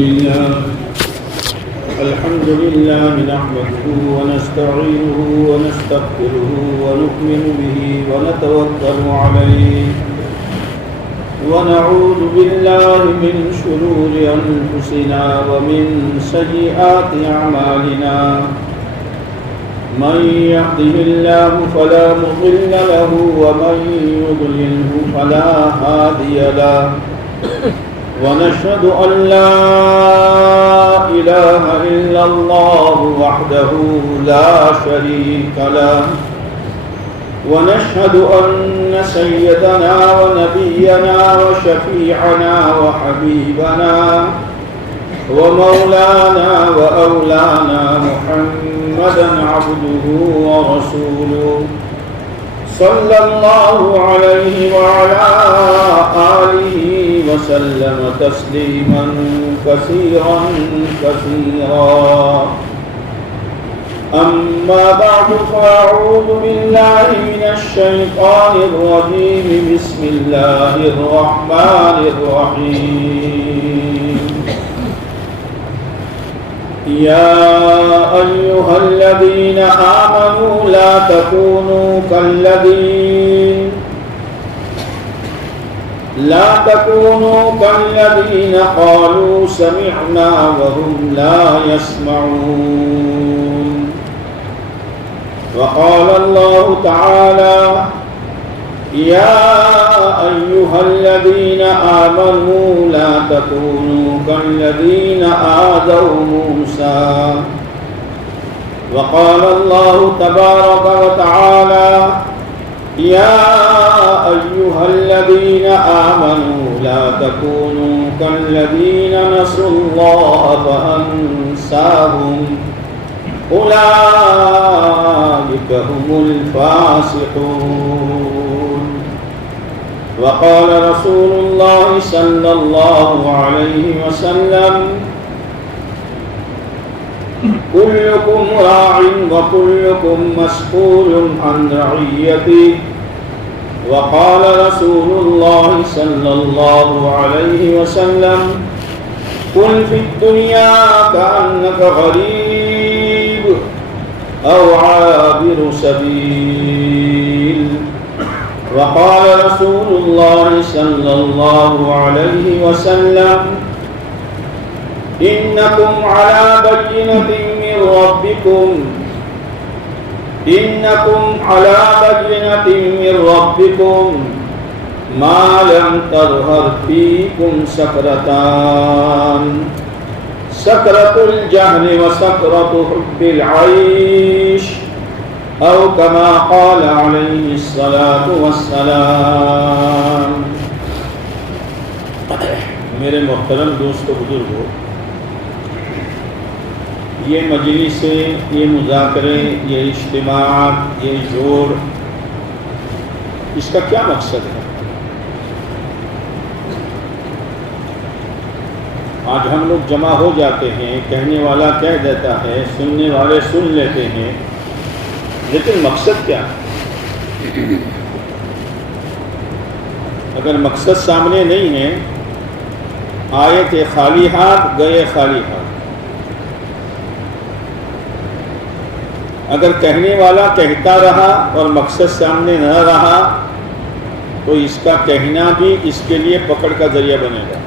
لله نحمده ونستعينه ونستغفره ونؤمن به ونتوكل عليه ونعوذ بالله من شرور أنفسنا ومن سيئات أعمالنا من يهده الله فلا مضل له ومن يضلله فلا هادي له ونشهد أن لا إله إلا الله وحده لا شريك له ونشهد أن سيدنا ونبينا وشفيعنا وحبيبنا ومولانا وأولانا محمدا عبده ورسوله صلى الله عليه وعلى آله وسلم تسليما كثيرا كثيرا أما بعد فأعوذ بالله من الشيطان الرجيم بسم الله الرحمن الرحيم يا أيها الذين آمنوا لا تكونوا كالذين قالوا سمعنا وهم لا يسمعون وقال الله تعالى يا أيها الذين آمنوا لا تكونوا كالذين آذوا موسى وقال الله تبارك وتعالى يا أيها الذين آمنوا لا تكونوا كالذين نسوا الله فأنساهم أولئك هم الفاسقون وقال رسول الله صلى الله عليه وسلم كلكم راع وكلكم مسؤول عن رعيته وقال رسول الله صلى الله عليه وسلم كن في الدنيا كأنك غريب أو عابر سبيل وقال رسول الله صلى الله عليه وسلم إنكم على بينة من ربكم ما لم تظهر فيكم سكرتان سكرة الجهل وسكرة حب العيش أو كما قال عليه الصلاة والسلام. میرے محترم دوستو بزرگو، یہ مجلسیں، یہ مذاکرے، یہ اجتماعات، یہ جوڑ، اس کا کیا مقصد ہے؟ آج ہم لوگ جمع ہو جاتے ہیں، کہنے والا کہہ دیتا ہے، سننے والے سن لیتے ہیں، لیکن مقصد کیا ہے؟ اگر مقصد سامنے نہیں ہے، آئے تھے خالی ہاتھ، گئے خالی ہاتھ. اگر کہنے والا کہتا رہا اور مقصد سامنے نہ رہا تو اس کا کہنا بھی اس کے لیے پکڑ کا ذریعہ بنے گا،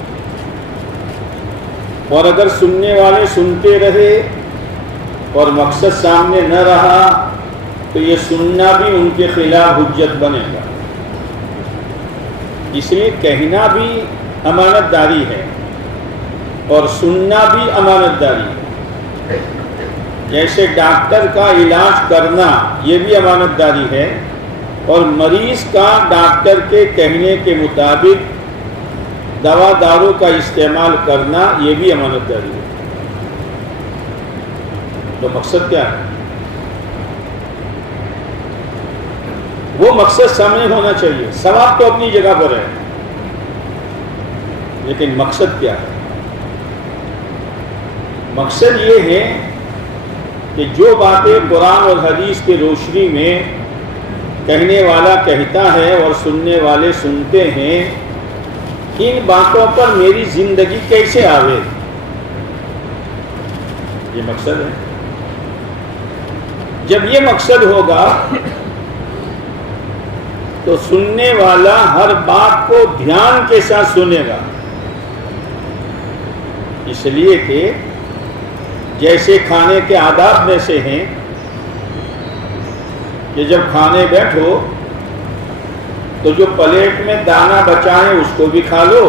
اور اگر سننے والے سنتے رہے اور مقصد سامنے نہ رہا تو یہ سننا بھی ان کے خلاف حجت بنے گا. اس لیے کہنا بھی امانت داری ہے اور سننا بھی امانت داری ہے. جیسے ڈاکٹر کا علاج کرنا یہ بھی امانت داری ہے، اور مریض کا ڈاکٹر کے کہنے کے مطابق دوا دارو کا استعمال کرنا یہ بھی امانت داری ہے. تو مقصد کیا ہے؟ وہ مقصد سامنے ہونا چاہیے. ثواب تو اپنی جگہ پر ہے، لیکن مقصد کیا ہے؟ مقصد یہ ہے کہ جو باتیں قرآن اور حدیث کی روشنی میں کہنے والا کہتا ہے اور سننے والے سنتے ہیں، ان باتوں پر میری زندگی کیسے آوے، یہ مقصد ہے. جب یہ مقصد ہوگا تو سننے والا ہر بات کو دھیان کے ساتھ سنے گا. اس لیے کہ جیسے کھانے کے آداب میں سے ہیں کہ جب کھانے بیٹھو تو جو پلیٹ میں دانہ بچا ہے اس کو بھی کھا لو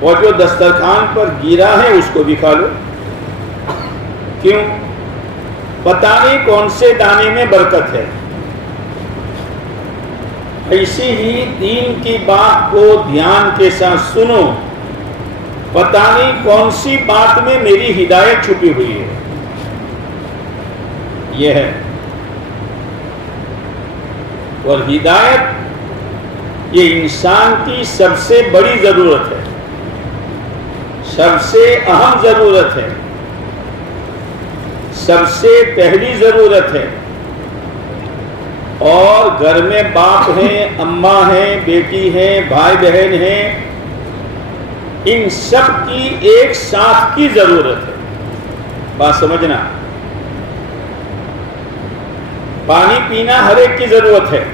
اور جو دسترخوان پر گرا ہے اس کو بھی کھا لو. کیوں؟ پتہ نہیں کون سے دانے میں برکت ہے. ایسی ہی دین کی بات کو دھیان کے ساتھ سنو، پتہ نہیں کون سی بات میں میری ہدایت چھپی ہوئی ہے. یہ ہے. اور ہدایت یہ انسان کی سب سے بڑی ضرورت ہے، سب سے اہم ضرورت ہے، سب سے پہلی ضرورت ہے. اور گھر میں باپ ہیں، اماں ہیں، بیٹی ہیں، بھائی بہن ہیں، ان سب کی ایک ساتھ کی ضرورت ہے. بات سمجھنا. پانی پینا ہر ایک کی ضرورت ہے،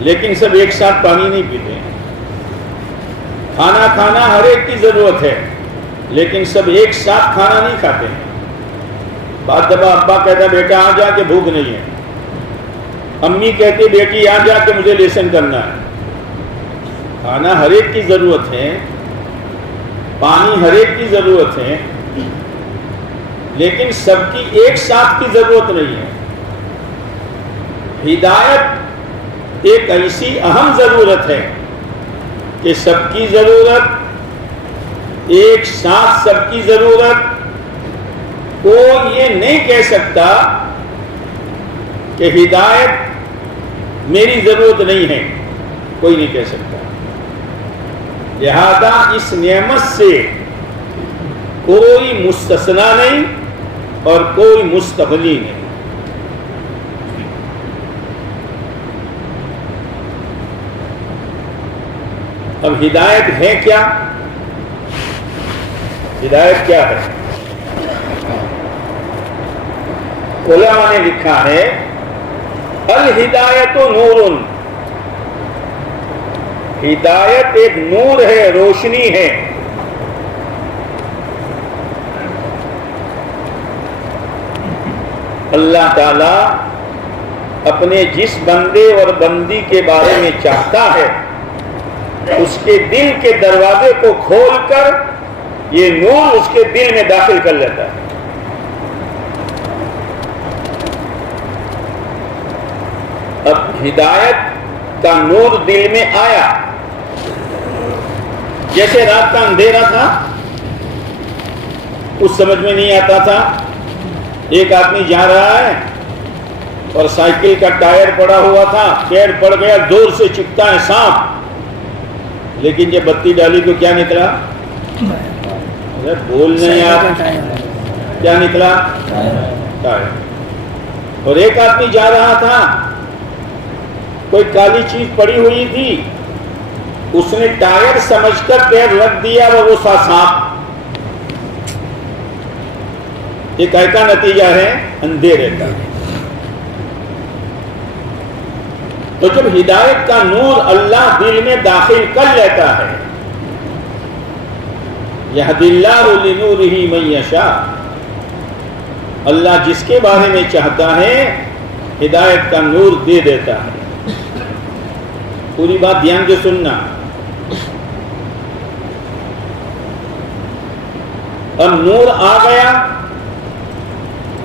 لیکن سب ایک ساتھ پانی نہیں پیتے ہیں. کھانا کھانا ہر ایک کی ضرورت ہے، لیکن سب ایک ساتھ کھانا نہیں کھاتے ہیں. بعض دفعہ ابا کہتا ہے بیٹا آ جا کے بھوک نہیں ہے، امی کہتی بیٹی آ جا کے مجھے لیسن کرنا ہے. کھانا ہر ایک کی ضرورت ہے، پانی ہر ایک کی ضرورت ہے، لیکن سب کی ایک ساتھ کی ضرورت نہیں ہے. ہدایت ایک ایسی اہم ضرورت ہے کہ سب کی ضرورت، ایک ساتھ سب کی ضرورت. کوئی یہ نہیں کہہ سکتا کہ ہدایت میری ضرورت نہیں ہے، کوئی نہیں کہہ سکتا. لہذا اس نعمت سے کوئی مستثنی نہیں اور کوئی مستغنی نہیں. اب ہدایت ہے کیا؟ ہدایت کیا ہے؟ علماء نے لکھا ہے الہدایت نور. ہدایت ایک نور ہے، روشنی ہے. اللہ تعالی اپنے جس بندے اور بندی کے بارے میں چاہتا ہے اس کے دل کے دروازے کو کھول کر یہ نور اس کے دل میں داخل کر لیتا ہے. اب ہدایت کا نور دل میں آیا، جیسے رات کا اندھیرا تھا، کچھ سمجھ میں نہیں آتا تھا. ایک آدمی جا رہا ہے اور سائیکل کا ٹائر پڑا ہوا تھا، پیر پڑ گیا، دور سے چپتا ہے سانپ، لیکن جب بتی ڈالی تو کیا نکلا؟ بول نہیں آتا، کیا نکلا؟ ٹائر. اور ایک آدمی جا رہا تھا، کوئی کالی چیز پڑی ہوئی تھی، اس نے ٹائر سمجھ کر پیر رکھ دیا اور وہ سانپ. یہ کا نتیجہ ہے؟ اندھیرے کا. تو جب ہدایت کا نور اللہ دل میں داخل کر لیتا ہے، یہدی اللہ لنورہ من یشاء، اللہ جس کے بارے میں چاہتا ہے ہدایت کا نور دے دیتا ہے. پوری بات دھیان سے سننا. اب نور آ گیا،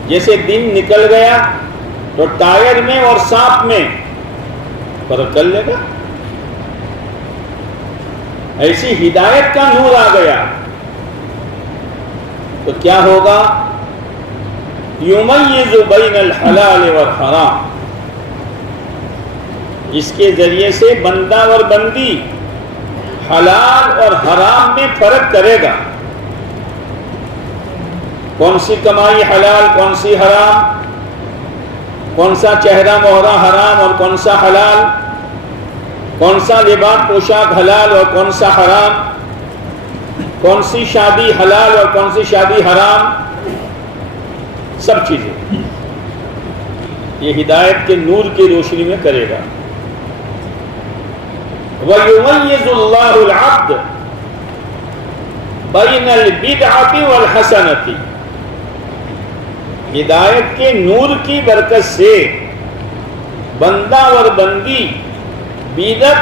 جیسے دن نکل گیا تو ٹائر میں اور سانپ میں فرق کر لے گا. ایسی ہدایت کا نور آ گیا تو کیا ہوگا؟ یمیز بین الحلال والحرام. اس کے ذریعے سے بندہ اور بندی حلال اور حرام میں فرق کرے گا. کون سی کمائی حلال، کون سی حرام، کون سا چہرہ مہرہ حرام اور کون سا حلال، کون سا لباس پوشاک حلال اور کون سا حرام، کون سی شادی حلال اور کون سی شادی حرام. سب چیزیں یہ ہدایت کے نور کی روشنی میں کرے گا. وَيُمَيِّزُ اللَّهُ الْعَبْدَ بَيْنَ الْبِدْعَةِ وَالْحَسَنَةِ. ہدایت کے نور کی برکت سے بندہ اور بندی بدعت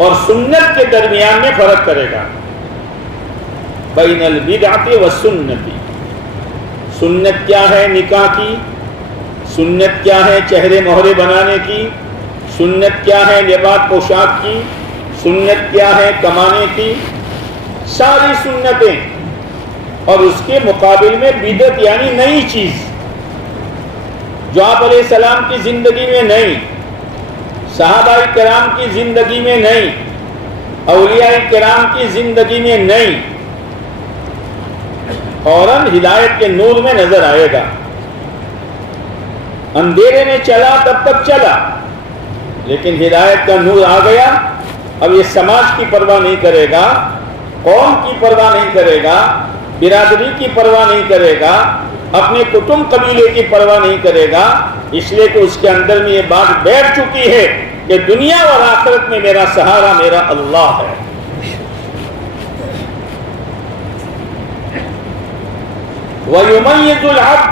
اور سنت کے درمیان میں فرق کرے گا. بین البدعۃ والسنت. سنت کیا ہے نکاح کی، سنت کیا ہے چہرے مہرے بنانے کی، سنت کیا ہے لباس پوشاک کی، سنت کیا ہے کمانے کی، ساری سنتیں. اور اس کے مقابل میں بدعت یعنی نئی چیز جو آپ علیہ السلام کی زندگی میں نہیں، صحابہ کرام کی زندگی میں نہیں، اولیاء کرام کی زندگی میں نہیں، فوراً ہدایت کے نور میں نظر آئے گا. اندھیرے میں چلا تب تک چلا، لیکن ہدایت کا نور آ گیا. اب یہ سماج کی پرواہ نہیں کرے گا، قوم کی پرواہ نہیں کرے گا، برادری کی پرواہ نہیں کرے گا، اپنے کٹمب قبیلے کی پرواہ نہیں کرے گا، اس لیے کہ اس کے اندر میں یہ بات بیٹھ چکی ہے کہ دنیا اور آخرت میں میرا سہارا میرا اللہ ہے. وَيُمَيِّزُ الْعَبْدَ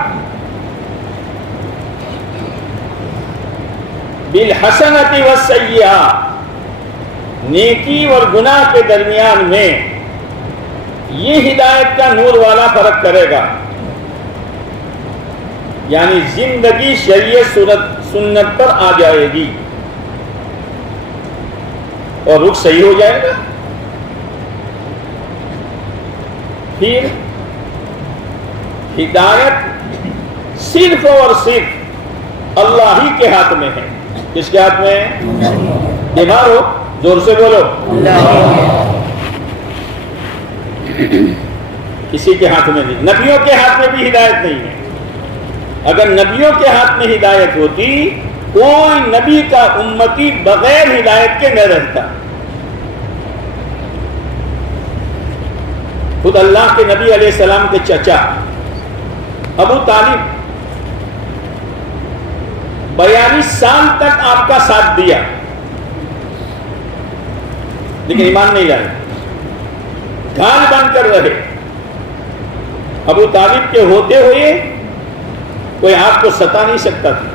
بِالْحَسَنَةِ وَالسَّيِّئَةِ. نیکی اور گناہ کے درمیان میں یہ ہدایت کا نور والا فرق کرے گا. یعنی زندگی شریعت سنت پر آ جائے گی اور رخ صحیح ہو جائے گا. پھر ہدایت صرف اور صرف اللہ ہی کے ہاتھ میں ہے. کس کے ہاتھ میں ہے؟ بیمار ہو زور سے بولو. کسی کے ہاتھ میں نہیں. نبیوں کے ہاتھ میں بھی ہدایت نہیں ہے. اگر نبیوں کے ہاتھ میں ہدایت ہوتی کوئی نبی کا امتی بغیر ہدایت کے نہ رہتا. خود اللہ کے نبی علیہ السلام کے چچا ابو طالب 42 سال تک آپ کا ساتھ دیا لیکن ایمان نہیں لائے، ڈھال بن کر رہے. ابو طالب کے ہوتے ہوئے کوئی آپ کو ستا نہیں سکتا تھا،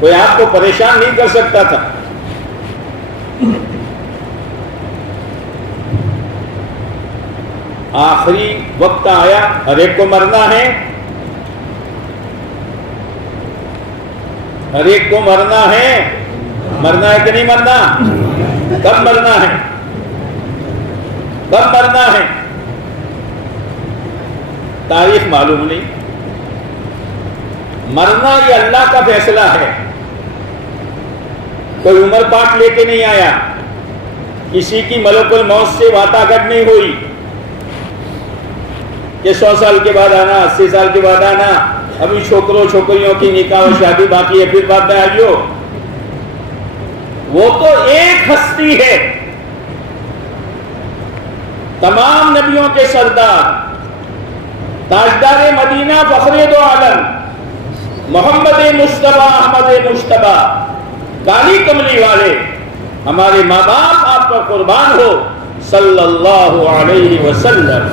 کوئی آپ کو پریشان نہیں کر سکتا تھا. آخری وقت آیا، ہر ایک کو مرنا ہے، ہر ایک کو مرنا ہے. مرنا ہے کہ نہیں مرنا؟ کب مرنا ہے؟ کب مرنا ہے؟ تاریخ معلوم نہیں. مرنا یہ اللہ کا فیصلہ ہے. کوئی عمر پاٹ لے کے نہیں آیا، کسی کی ملک الموت سے وعدہ نہیں ہوئی کہ 100 سال کے بعد آنا، 80 سال کے بعد آنا، ابھی چھوکریوں کی نکاح و شادی باقی ہے، پھر بعد میں آئیو. وہ تو ایک ہستی ہے، تمام نبیوں کے سردار، تاجدار مدینہ، فخر دو عالم، محمد مصطفیٰ احمد مصطفیٰ، کالی کملی والے، ہمارے ماں باپ آپ پر قربان ہو صلی اللہ علیہ وسلم.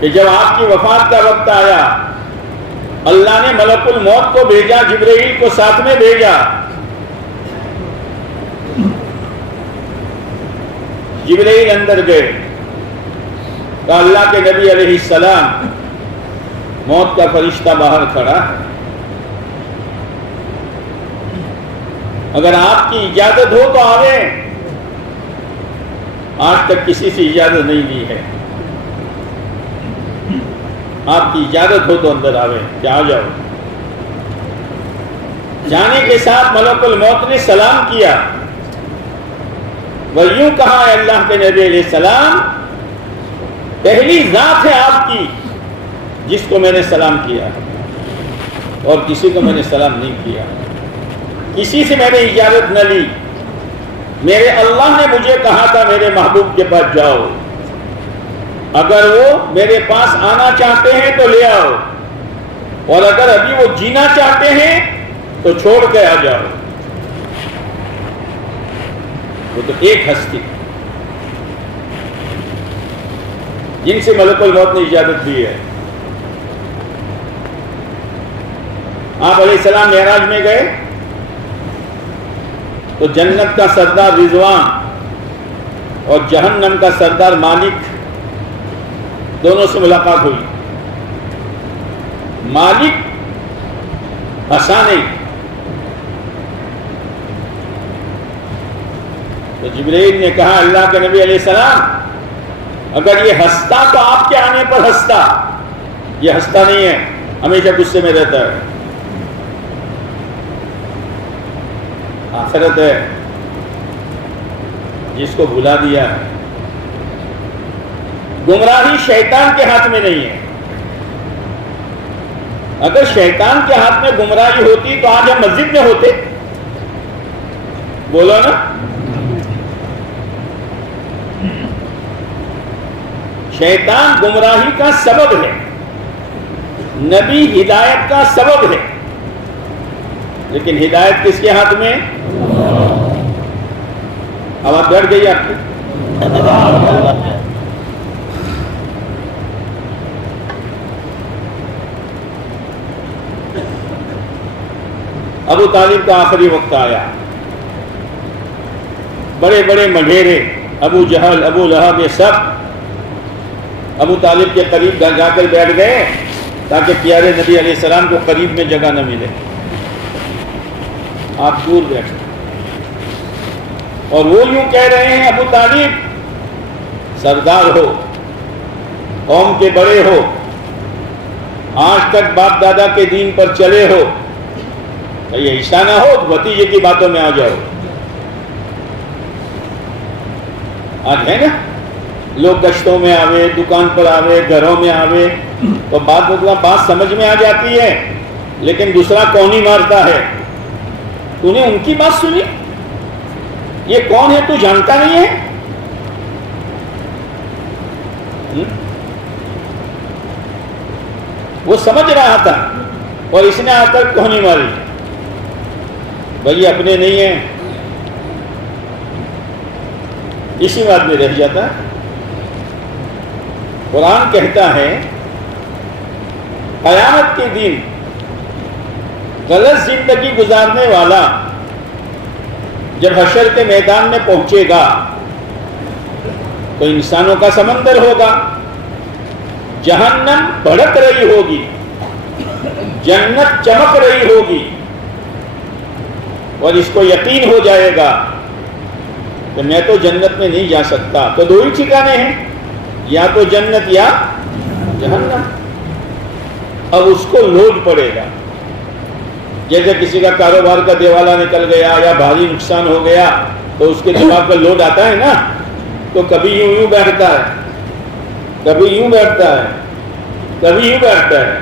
کہ جب آپ کی وفات کا وقت آیا، اللہ نے ملک الموت کو بھیجا، جبرائیل کو ساتھ میں بھیجا. جبرائیل اندر گئے تو اللہ کے نبی علیہ السلام، موت کا فرشتہ باہر کھڑا ہے، اگر آپ کی اجازت ہو تو آئیں. آج تک کسی سے اجازت نہیں لی ہے. آپ کی اجازت ہو تو اندر آویں کہ آ جاؤ. جانے کے ساتھ ملک الموت نے سلام کیا. وہ یوں کہا، ہے اللہ کے نبی علیہ السلام، پہلی ذات ہے آپ کی جس کو میں نے سلام کیا، اور کسی کو میں نے سلام نہیں کیا، کسی سے میں نے اجازت نہ لی. میرے اللہ نے مجھے کہا تھا میرے محبوب کے پاس جاؤ. اگر وہ میرے پاس آنا چاہتے ہیں تو لے آؤ، اور اگر ابھی وہ جینا چاہتے ہیں تو چھوڑ کے آ جاؤ۔ وہ تو ایک ہستی جن سے ملک الموت نے اجازت دی ہے۔ آپ علیہ السلام معراج میں گئے تو جنت کا سردار رضوان اور جہنم کا سردار مالک دونوں سے ملاقات ہوئی۔ مالک ہنسا نہیں، تو جبرائیل نے کہا اللہ کے نبی علیہ السلام اگر یہ ہنستا تو آپ کے آنے پر ہنستا، یہ ہنستا نہیں ہے، ہمیشہ غصے میں رہتا ہے۔ آخرت ہے جس کو بھلا دیا ہے۔ گمراہی شیطان کے ہاتھ میں نہیں ہے۔ اگر شیطان کے ہاتھ میں گمراہی ہوتی تو آج ہم مسجد میں ہوتے، بولو نا۔ شیطان گمراہی کا سبب ہے، نبی ہدایت کا سبب ہے، لیکن ہدایت کس کے ہاتھ میں؟ آواز ڈر گئی آپ کی؟ ابو طالب کا آخری وقت آیا، بڑے بڑے مڈیرے ابو جہل ابو لہب یہ سب ابو طالب کے قریب جا کر بیٹھ گئے تاکہ پیارے نبی علیہ السلام کو قریب میں جگہ نہ ملے، آپ دور بیٹھے۔ اور وہ یوں کہہ رہے ہیں ابو طالب سردار ہو، قوم کے بڑے ہو، آج تک باپ دادا کے دین پر چلے ہو، یہ ایسا نہ ہو بھتیجے کی باتوں میں آ جاؤ۔ آج ہے نا لوگ گشتوں میں آوے، دکان پر آوے، گھروں میں آوے تو بات سمجھ میں آ جاتی ہے، لیکن دوسرا کونی مارتا ہے، تو نے ان کی بات سنی؟ یہ کون ہے تو جانتا نہیں ہے؟ وہ سمجھ رہا تھا اور اس نے آ کر کونی ماری، بھائی اپنے نہیں ہیں، اسی بات میں رہ جاتا۔ قرآن کہتا ہے قیامت کے دن غلط زندگی گزارنے والا جب حشر کے میدان میں پہنچے گا تو انسانوں کا سمندر ہوگا، جہنم بھڑک رہی ہوگی، جنت چمک رہی ہوگی، اور اس کو یقین ہو جائے گا کہ میں تو جنت میں نہیں جا سکتا، تو دو ہی ٹھکانے ہیں، یا تو جنت یا جہنم۔ اب اس کو لوڈ پڑے گا، جیسے کسی کا کاروبار کا دیوالا نکل گیا یا بھاری نقصان ہو گیا تو اس کے دماغ پر لوڈ آتا ہے نا، تو کبھی یوں بیٹھتا ہے، کبھی یوں بیٹھتا ہے، کبھی یوں بیٹھتا ہے،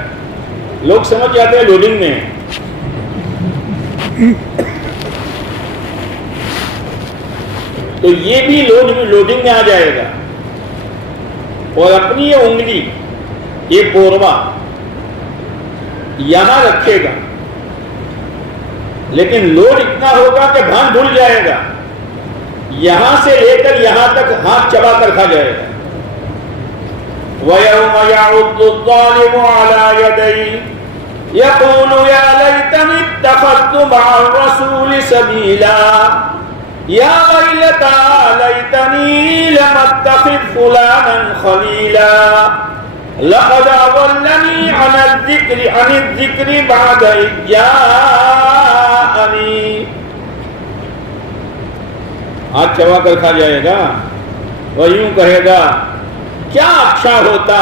لوگ سمجھ جاتے ہیں لوڈنگ میں۔ تو یہ بھی لوڈنگ میں آ جائے گا، اور اپنی یہ انگلی یہ پوروا یہاں رکھے گا، لیکن لوڈ اتنا ہوگا کہ بھان بھول جائے گا، یہاں سے لے کر یہاں تک ہاتھ چبا کر کھا جائے گا۔ وَيَوْمَ يَعُضُّ الظَّالِمُ عَلَى يَدَيْهِ يَقُولُ يَا لَيْتَنِي اتَّخَذْتُ مَعَ الرَّسُولِ سَبِيلًا يَا وَيْلَتَى لَيْتَنِي لَمْ أَتَّخِذْ فُلَانًا خَلِيلًا لَقَدْ أَضَلَّنِي عَنِ الذِّكْرِ بَعْدَ إِذْ جَاءَنِي۔ ہاتھ چبا کر کھا جائے گا، وہ یوں کہے گا کیا اچھا ہوتا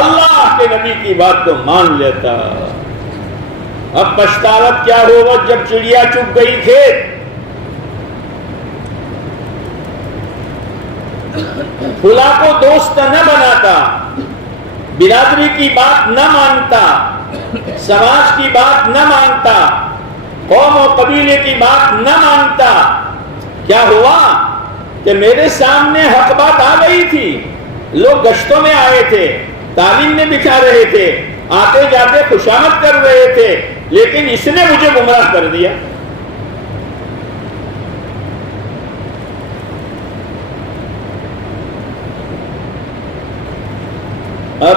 اللہ کے نبی کی بات کو مان لیتا، اب پچھتاوت کیا ہوگا جب چڑیا چگ گئی کھیت۔ فلاں کو دوست نہ بناتا، برادری کی بات نہ مانتا، سماج کی بات نہ مانتا، قوم و قبیلے کی بات نہ مانتا، کیا ہوا کہ میرے سامنے حق بات آ گئی تھی لوگ گشتوں میں آئے تھے، تعلیم میں بٹھا رہے تھے، آتے جاتے خوشامد کر رہے تھے، لیکن اس نے مجھے گمراہ کر دیا۔ اب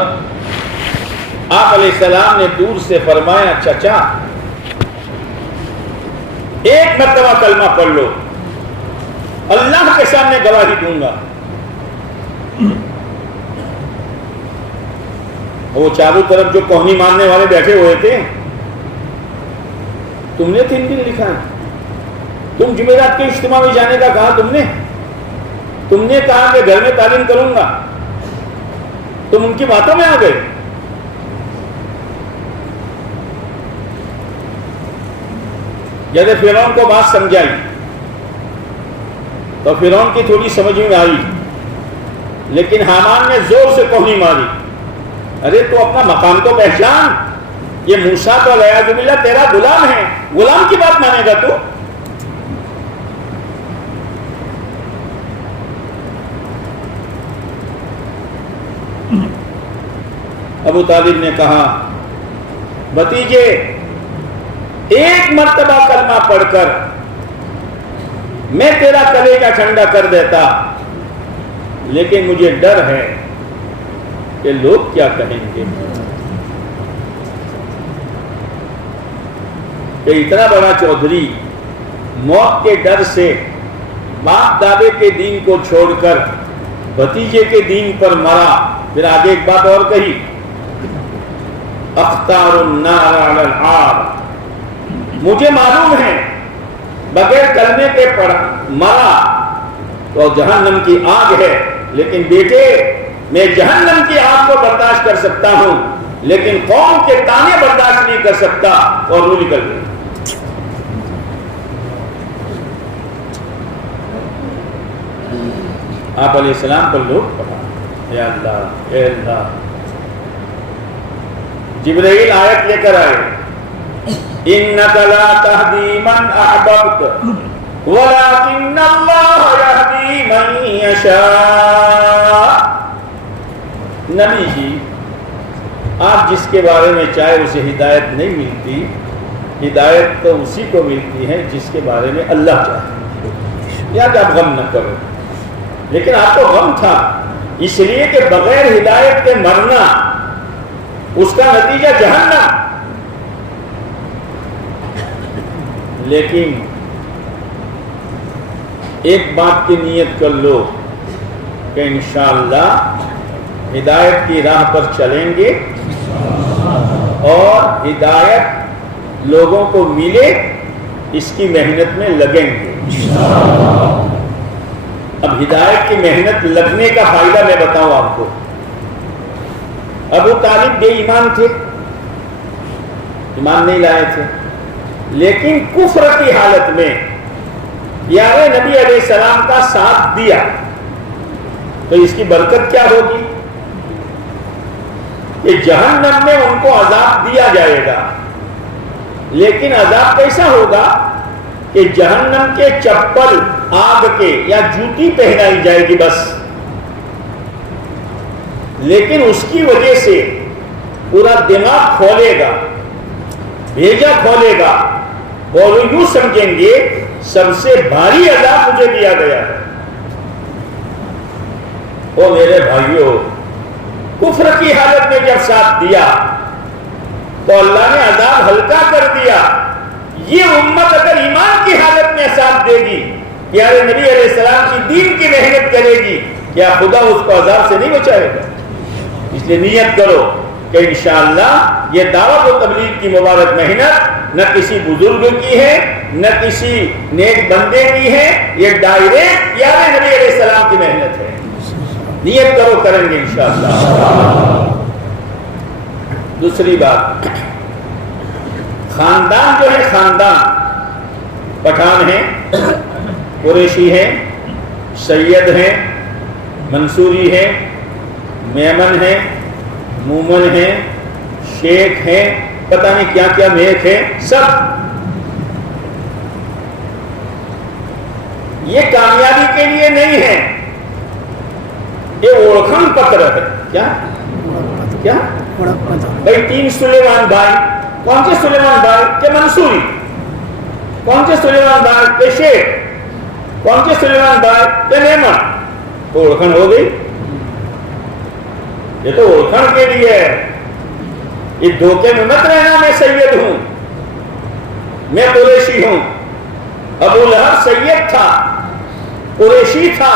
آپ علیہ السلام نے دور سے فرمایا، چچا ایک مرتبہ کلمہ پڑھ لو، اللہ کے سامنے گواہی دوں گا۔ وہ چاروں طرف جو کوہنی ماننے والے بیٹھے ہوئے تھے، تم نے 3 دن لکھا ہے، تم جمعرات کے اجتماع میں جانے کا کہا، تم نے کہا کہ گھر میں تعلیم کروں گا، تم ان کی باتوں میں آ گئے۔ جب فرعون کو بات سمجھائی تو فرعون کی تھوڑی سمجھ میں آئی، لیکن حامان نے زور سے کوہنی ماری، ارے تو اپنا مقام تو پہچان، یہ موسیٰ تو والعیاذ باللہ تیرا غلام ہے، غلام کی بات مانے گا تو؟ ابو طالب نے کہا، بھتیجے ایک مرتبہ کلمہ پڑھ کر میں تیرا کلیجہ ٹھنڈا کر دیتا، لیکن مجھے ڈر ہے کہ لوگ کیا کہیں گے، کہ اتنا بڑا چودھری موت کے ڈر سے باپ دادے کے دین کو چھوڑ کر بھتیجے کے دین پر مرا۔ پھر آگے ایک بات اور کہی، اختار النار علی الحار، مجھے معلوم ہے بغیر کلمے کے مرا تو جہنم کی آگ ہے، لیکن بیٹے میں جہنم کی آگ کو برداشت کر سکتا ہوں، لیکن قوم کے تانے برداشت نہیں کر سکتا، اور وہ نکل گئی۔ آپ علیہ السلام پر لوگ پڑھا، اے اللہ اے اللہ۔ جبرائیل آیت لے کر آئے، اِنَّكَ لَا تَهْدِي مَنْ أَحْبَبْتَ وَلَكِنَّ اللَّهَ يَهْدِي مَنْ يَشَاءُ۔ نبی جی، آپ جس کے بارے میں چاہے اسے ہدایت نہیں ملتی، ہدایت تو اسی کو ملتی ہے جس کے بارے میں اللہ چاہے۔ یا کہ آپ غم نہ کرو، لیکن آپ کو غم تھا اس لیے کہ بغیر ہدایت کے مرنا، اس کا نتیجہ جہنم۔ لیکن ایک بات کی نیت کر لو کہ انشاءاللہ ہدایت کی راہ پر چلیں گے، اور ہدایت لوگوں کو ملے اس کی محنت میں لگیں گے۔ اب ہدایت کی محنت لگنے کا فائدہ میں بتاؤں آپ کو۔ ابو طالب بے ایمان تھے، ایمان نہیں لائے تھے، لیکن کفر کی حالت میں پیارے نبی علیہ السلام کا ساتھ دیا، تو اس کی برکت کیا ہوگی کہ جہنم میں ان کو عذاب دیا جائے گا، لیکن عذاب کیسا ہوگا کہ جہنم کے چپل آگ کے یا جوتی پہنائی جائے گی بس، لیکن اس کی وجہ سے پورا دماغ کھولے گا، بھیجا کھولے گا، اور وہ یوں سمجھیں گے سب سے بھاری عذاب مجھے دیا گیا ہے۔ او میرے بھائیوں، کفر کی حالت میں جب ساتھ دیا تو اللہ نے عذاب ہلکا کر دیا۔ یہ امت اگر ایمان کی حالت میں ساتھ دے گی، پیارے نبی علیہ السلام کی دین کی محنت کرے گی، کیا خدا اس کو عذاب سے نہیں بچائے گا؟ اس لیے نیت کرو کہ انشاءاللہ یہ دعوت و تبلیغ کی مبارک محنت نہ کسی بزرگ کی ہے، نہ کسی نیک بندے کی ہے، یہ ڈائریکٹ پیارے نبی علیہ السلام کی محنت ہے۔ نیت کرو، کریں گے انشاءاللہ۔ دوسری بات، خاندان جو ہے، خاندان پٹھان ہیں، قریشی ہیں، سید ہیں، منصوری ہیں، میمن ہیں، مومن ہیں، شیخ ہیں، پتہ نہیں کیا کیا میخ ہیں، سب یہ کامیابی کے لیے نہیں ہے، یہ اوڑکھن پتر ہے. کیا کیا بھائی 3 سلیمان بھائی. کون سے سلیمان بھائی؟ کہ منصوری. کون سے سلیمان بھائی؟ کہ شیخ. کون سے سلیمان بھائی؟ کہ نیمن. تو اوڑکھن ہو گئی. یہ تو اوڑکھن کے لیے ہے. اس دھوکے میں مت رہنا میں سید ہوں، میں قریشی ہوں. ابو لہب سید تھا، قریشی تھا،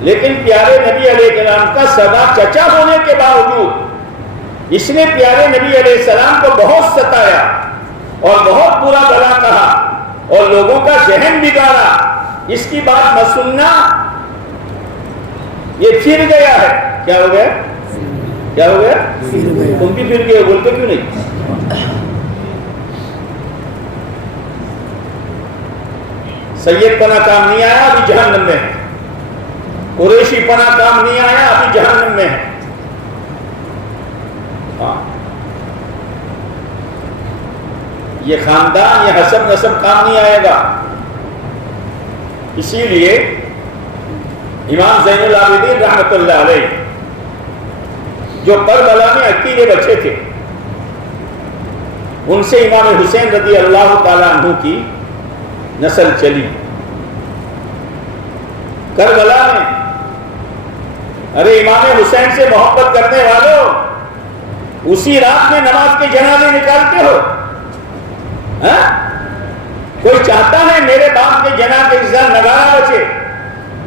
لیکن پیارے نبی علیہ السلام کا سگا چچا ہونے کے باوجود اس نے پیارے نبی علیہ السلام کو بہت ستایا اور بہت برا بھلا کہا اور لوگوں کا ذہن بگاڑا. اس کی بات مت سننا. یہ پھر گیا ہے. کیا ہو گیا؟ کیا ہو گیا؟ تم بھی پھر گئے، بولتے کیوں نہیں؟ سید پنا کام نہیں آیا، ابھی جہنم میں ہے. قریشی پنا کام نہیں آیا، ابھی جہنم میں ہے. یہ خاندان، یہ حسب نسب کام نہیں آئے گا. اسی لیے امام زین العابدین رحمت اللہ علیہ جو کربلا میں اکیلے بچے تھے، ان سے امام حسین رضی اللہ تعالیٰ عنہ کی نسل چلی. کربلا میں ارے امام حسین سے محبت کرنے والوں، اسی رات میں نماز کے جنازے نکالتے ہو. کوئی چاہتا ہے میرے باپ کے جنازے کے نگارا بجے،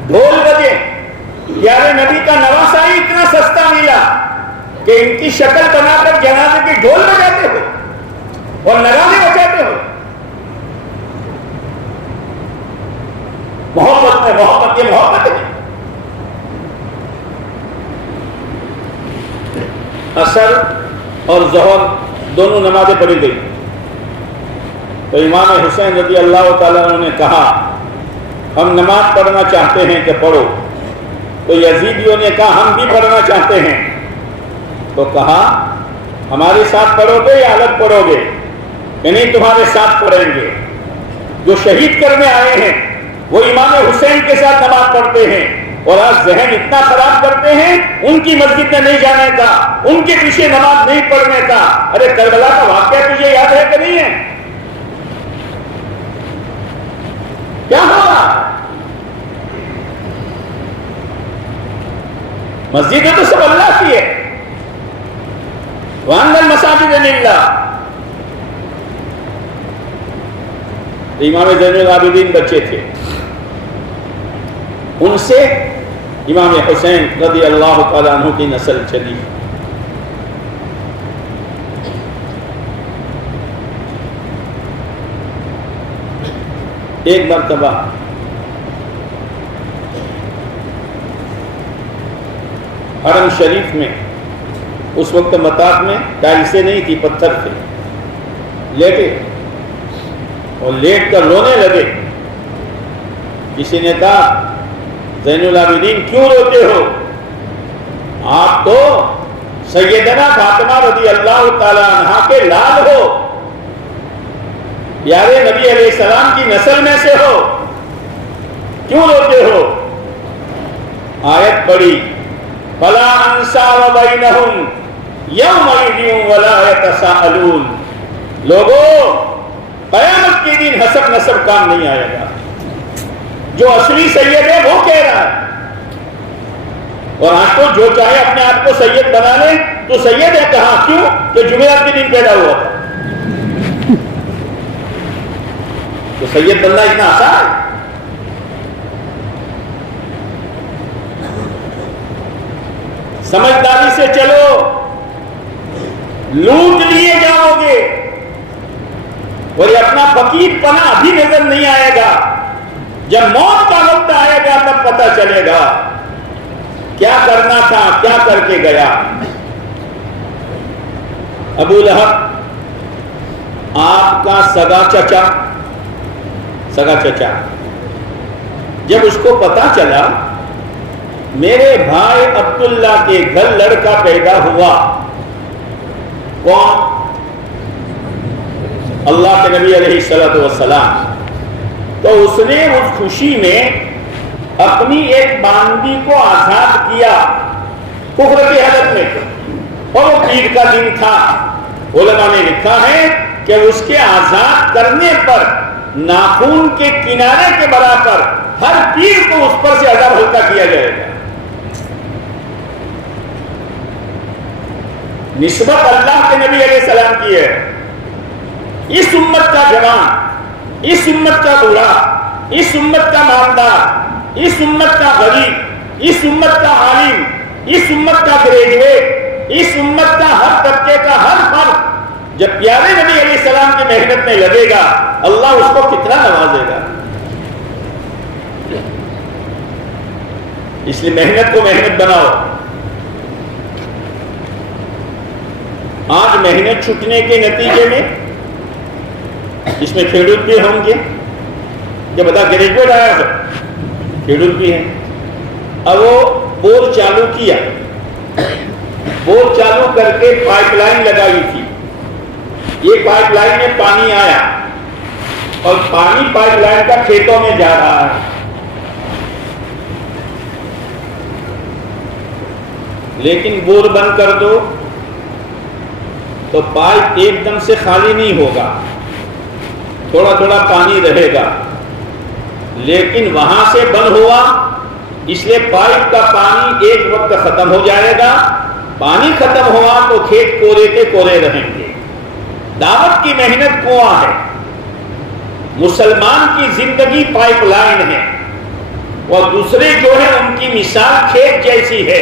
ڈھول بجے؟ پیارے نبی کا نواسا ہی اتنا سستا ملا کہ ان کی شکل بنا کر جنازے کی ڈھول بجاتے ہو اور نغارے بجاتے ہو. محبت میں محبت، یہ محبت ہے. عصر اور ظہر دونوں نمازیں پڑھی گئی تو امام حسین رضی اللہ تعالیٰ عنہ نے کہا ہم نماز پڑھنا چاہتے ہیں کہ پڑھو. تو یزیدیوں نے کہا ہم بھی پڑھنا چاہتے ہیں. تو کہا ہمارے ساتھ پڑھو گے یا الگ پڑھو گے؟ کہ نہیں، تمہارے ساتھ پڑھیں گے. جو شہید کرنے آئے ہیں وہ امام حسین کے ساتھ نماز پڑھتے ہیں اور آج ذہن اتنا خراب کرتے ہیں ان کی مسجد میں نہیں جانے کا، ان کے پیچھے نماز نہیں پڑھنے کا. ارے کربلا کا واقعہ تجھے یاد ہے کہ نہیں ہے؟ کیا ہوا؟ مسجد تو سب اللہ کی ہے. وَأَنَّ الْمَسَاجِدَ لِلَّهِ. امام زین العابدین بچے تھے، ان سے امام حسین رضی اللہ تعالیٰ عنہ کی نسل چلی. ایک مرتبہ حرم شریف میں، اس وقت مطاف میں ٹائلسیں نہیں تھی، پتھر تھے، لیٹے اور لیٹ کر رونے لگے. کسی نے کہا زین العابدین کیوں روتے ہو؟ آپ تو سیدنا فاطمہ رضی اللہ تعالی عنہا کے لال ہو، پیارے نبی علیہ السلام کی نسل میں سے ہو، کیوں روتے ہو؟ آیت پڑھی فَلَا أَنْسَابَ بَيْنَهُمْ يَوْمَئِذٍ وَلَا يَتَسَاءَلُونَ. لوگوں، قیامت کے دن حسب نسب کام نہیں آئے گا. جو اصلی سید ہے وہ کہہ رہا ہے. اور آج تو جو چاہے اپنے آپ کو سید بنا لے تو سید ہے. کہاں؟ کیوں؟ کہ جمعرات کے دن پیدا ہوا تھا. تو سید بننا اتنا آسان ہے؟ سمجھداری سے چلو، لوٹ لیے جاؤ گے اور یہ اپنا فقیر پنا ابھی نظر نہیں آئے گا. جب موت کا وقت آئے گا تب پتہ چلے گا کیا کرنا تھا، کیا کر کے گیا. ابو لہب آپ کا سگا چچا جب اس کو پتا چلا میرے بھائی عبداللہ کے گھر لڑکا پیدا ہوا، کون؟ اللہ کے نبی علیہ الصلوۃ والسلام. تو اس نے اس خوشی میں اپنی ایک باندی کو آزاد کیا کفر کی حالت میں، اور وہ پیر کا دن تھا. علماء نے لکھا ہے کہ اس کے آزاد کرنے پر ناخون کے کنارے کے برابر ہر پیر کو اس پر سے عذاب ہلکا کیا جائے گا. نسبت اللہ کے نبی علیہ السلام کی ہے. اس امت کا جوان، اس امت کا بوڑھا، اس امت کا مالدار، اس امت کا غریب، اس امت کا عالم، اس امت کا گریجویٹ، اس امت کا ہر طبقے کا ہر فرد جب پیارے نبی علیہ السلام کی محنت میں لگے گا، اللہ اس کو کتنا نوازے گا. اس لیے محنت کو محنت بناؤ. آج محنت چھٹنے کے نتیجے میں اس میں کھیڈوت بھی ہوں گے. جب بتا گریجویٹ آیا تو کھیڈوت بھی ہیں. اب وہ بور چالو کیا، بور چالو کر کے پائپ لائن لگائی تھی. یہ پائپ لائن میں پانی آیا اور پانی پائپ لائن کا کھیتوں میں جا رہا ہے. لیکن بور بند کر دو تو پائپ ایک دم سے خالی نہیں ہوگا، تھوڑا تھوڑا پانی رہے گا. لیکن وہاں سے بند ہوا، اس لیے پائپ کا پانی ایک وقت ختم ہو جائے گا. پانی ختم ہوا تو کھیت کورے کے کورے رہیں گے. دعوت کی محنت کنواں ہے، مسلمان کی زندگی پائپ لائن ہے، اور دوسرے جو ہے ان کی مثال کھیت جیسی ہے.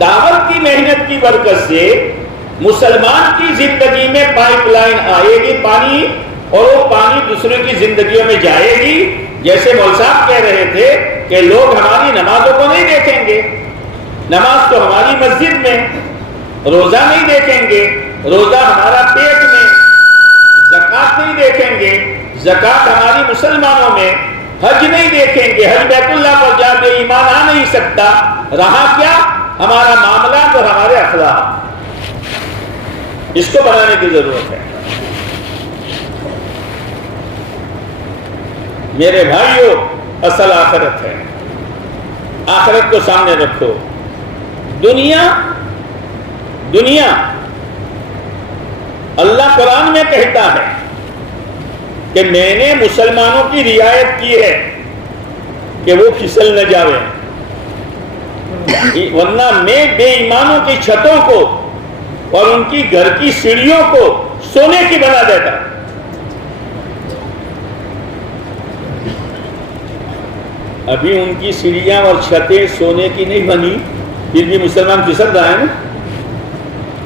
دعوت کی محنت کی برکت سے مسلمان کی زندگی میں پائپ لائن آئے گی پانی، اور وہ پانی دوسرے کی زندگیوں میں جائے گی. جیسے مول صاحب کہہ رہے تھے کہ لوگ ہماری نمازوں کو نہیں دیکھیں گے، نماز تو ہماری مسجد میں، روزہ نہیں دیکھیں گے، روزہ ہمارا پیٹ میں، زکوٰۃ نہیں دیکھیں گے، زکوٰۃ ہماری مسلمانوں میں، حج نہیں دیکھیں گے، حج بیت اللہ پر جا کے ایمان آ نہیں سکتا. رہا کیا؟ ہمارا معاملات اور ہمارے اخلاق. اس کو بنانے کی ضرورت ہے. میرے بھائیوں، اصل آخرت ہے. آخرت کو سامنے رکھو. دنیا اللہ قرآن میں کہتا ہے کہ میں نے مسلمانوں کی رعایت کی ہے کہ وہ پھسل نہ جاوے، ورنہ میں بے ایمانوں کی چھتوں کو اور ان کی گھر کی سیڑھیوں کو سونے کی بنا دیتا. ابھی ان کی سیڑھیاں اور چھتیں سونے کی نہیں بنی، پھر بھی مسلمان پھسل رہا ہے نا.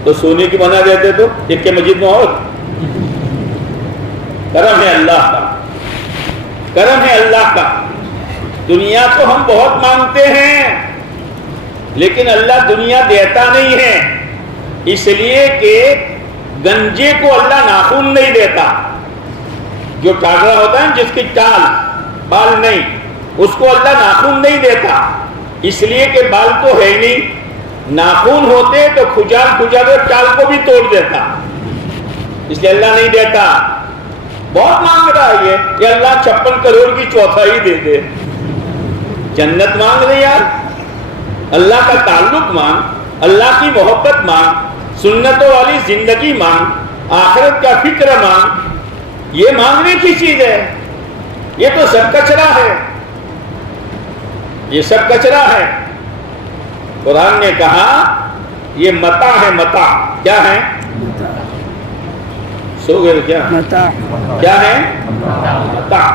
تو سونے کی بنا دیتے تو ایک کے مسجد میں. اور کرم ہے اللہ کا، کرم ہے اللہ کا. دنیا تو ہم بہت مانگتے ہیں، لیکن اللہ دنیا دیتا نہیں ہے. اس لیے کہ گنجے کو اللہ ناخن نہیں دیتا. جو ٹاگرا ہوتا ہے جس کی ٹال بال نہیں، اس کو اللہ ناخن نہیں دیتا. اس لیے کہ بال تو ہے نہیں، ناخن ہوتے تو کھجال ٹال کو بھی توڑ دیتا. اس لیے اللہ نہیں دیتا. بہت مانگ رہا ہے یہ اللہ 56 کروڑ کی چوتھائی دے دے. جنت مانگ رہے یار، اللہ کا تعلق مانگ، اللہ کی محبت مانگ، سنتوں والی زندگی مانگ، آخرت کا فکر مانگ. یہ مانگنے کی چیز ہے. یہ تو سب کچرا ہے، یہ سب کچرا ہے. قرآن نے کہا یہ متاع ہے. متاع کیا ہے؟ سو گئے کیا؟ کیا ہے متاع؟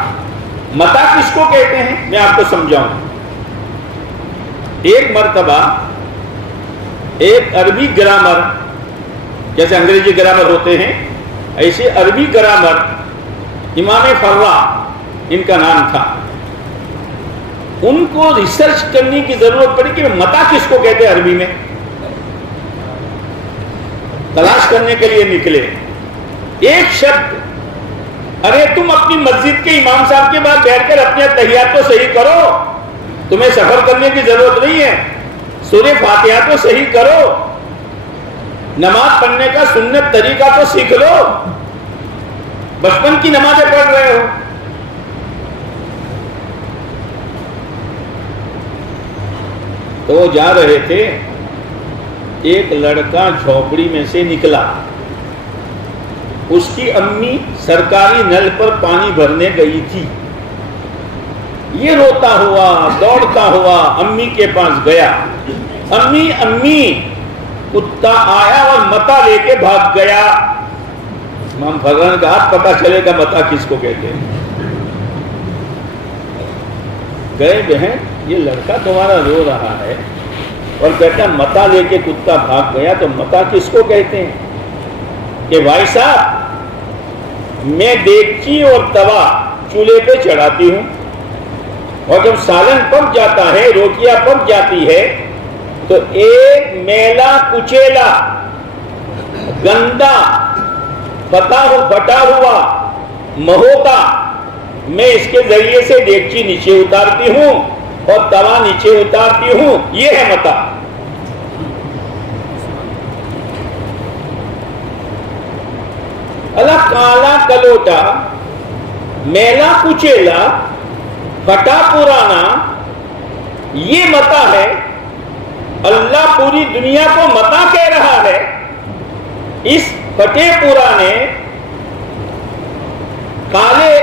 متاع کس کو کہتے ہیں میں آپ کو سمجھاؤں. ایک مرتبہ ایک عربی گرامر، جیسے انگریزی گرامر ہوتے ہیں ایسے عربی گرامر، امام فرا ان کا نام تھا. ان کو ریسرچ کرنے کی ضرورت پڑی کہ متاع کس کو کہتے ہیں عربی میں. تلاش کرنے کے لیے نکلے. ایک شبد، ارے تم اپنی مسجد کے امام صاحب کے بعد بیٹھ کر اپنے تحیات تو صحیح کرو، تمہیں سفر کرنے کی ضرورت نہیں ہے. سورہ فاتحہ تو صحیح کرو، نماز پڑھنے کا سنت طریقہ تو سیکھ لو. بچپن کی نمازیں پڑھ رہے ہو. تو وہ جا رہے تھے، ایک لڑکا جھوپڑی میں سے نکلا، اس کی امی سرکاری نل پر پانی بھرنے گئی تھی، یہ روتا ہوا دوڑتا ہوا امی کے پاس گیا، امی امی، کتا آیا اور متا لے کے بھاگ گیا۔ امام فرزان کا ہاتھ پتہ چلے گا متا کس کو کہتے ہیں۔ گئے، بہن یہ لڑکا تمہارا رو رہا ہے اور کہتا متا لے کے کتا بھاگ گیا، تو متا کس کو کہتے ہیں؟ کہ بھائی صاحب میں دیگچی اور توا چولہے پہ چڑھاتی ہوں، اور جب سالن پک جاتا ہے، روٹیاں پک جاتی ہے، تو ایک میلا کچیلا گندا پھٹا ہوا مہوتا میں اس کے ذریعے سے دیگچی نیچے اتارتی ہوں اور توا نیچے اتارتی ہوں، یہ ہے متا۔ اللہ کالا کلوٹا، میلا کچیلا، پھٹا پرانا، یہ متا ہے۔ اللہ پوری دنیا کو متا کہہ رہا ہے، اس پھٹے پرانے کالے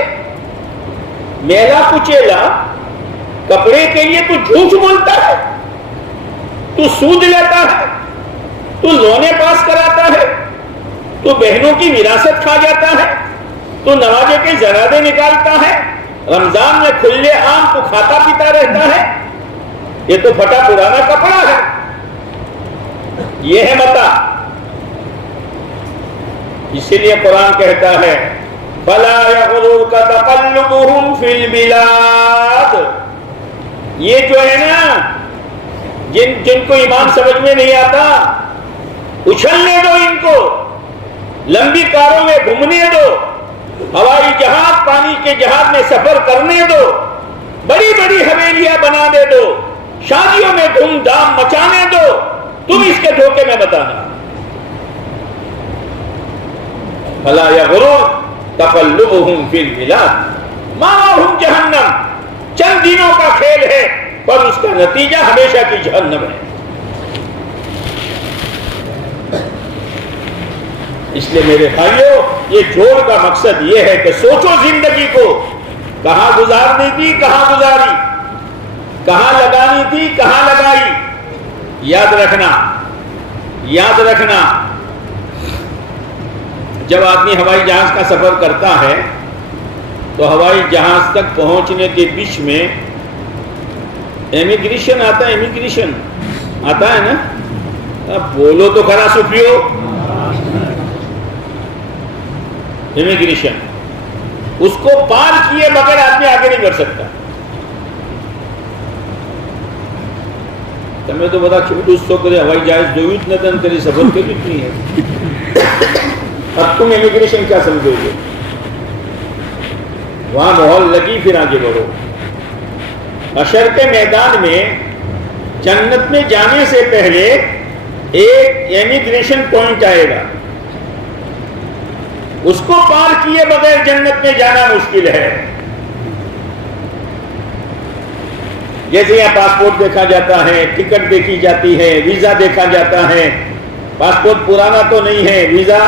میلا کچیلا کپڑے کے لیے تو جھوٹ بولتا ہے، تو سود لیتا ہے، تو لونے پاس کراتا ہے، تو بہنوں کی وراثت کھا جاتا ہے، تو نوازے کے زرادے نکالتا ہے، رمضان میں کھلے عام تو کھاتا پیتا رہتا ہے، یہ تو پھٹا پرانا کپڑا ہے، یہ ہے متا۔ اسی لیے قرآن کہتا ہے فَلَا يَغْرُرْكَ تَقَلُّبُهُمْ فِي الْبِلَادِ، یہ جو ہے نا جن کو ایمان سمجھ میں نہیں آتا، اچھلنے دو ان کو، لمبی کاروں میں گھومنے دو، ہوائی جہاز پانی کے جہاز میں سفر کرنے دو، بڑی بڑی حویلیاں بنا دے دو، شادیوں میں دھوم دھام مچانے دو، تم اس کے دھوکے میں بتانا۔ فَلَا يَغْرُرْ تَقَلُّبُهُمْ فِي الْبِلَادِ مَأْوَاهُمْ جَهَنَّمْ، چند دنوں کا کھیل ہے پر اس کا نتیجہ ہمیشہ کی جہنم ہے۔ اس لیے میرے بھائیوں، یہ جوڑ کا مقصد یہ ہے کہ سوچو زندگی کو کہاں گزارنی تھی، کہاں گزاری، کہاں لگانی تھی، کہاں لگائی۔ یاد رکھنا جب آدمی ہوائی جہاز کا سفر کرتا ہے تو ہوائی جہاز تک پہنچنے کے بیچ میں امیگریشن آتا ہے، امیگریشن آتا ہے نا، اب بولو تو کھرا سفیو، امیگریشن، اس کو پار کیے بغیر آدمی آگے نہیں بڑھ سکتا۔ تمہیں تو بتا چھوٹ اس تو کرے ہوائی جہاز جو اتنا دن کرے سفر کے کتنی ہے، اب تم امیگریشن کیا سمجھو گے؟ وہاں ماحول لگی پھر آگے بڑھو۔ حشر کے میدان میں جنت میں جانے سے پہلے ایک امیگریشن پوائنٹ آئے گا، اس کو پار کیے بغیر جنت میں جانا مشکل ہے۔ جیسے یہاں پاسپورٹ دیکھا جاتا ہے، ٹکٹ دیکھی جاتی ہے، ویزا دیکھا جاتا ہے، پاسپورٹ پرانا تو نہیں ہے، ویزا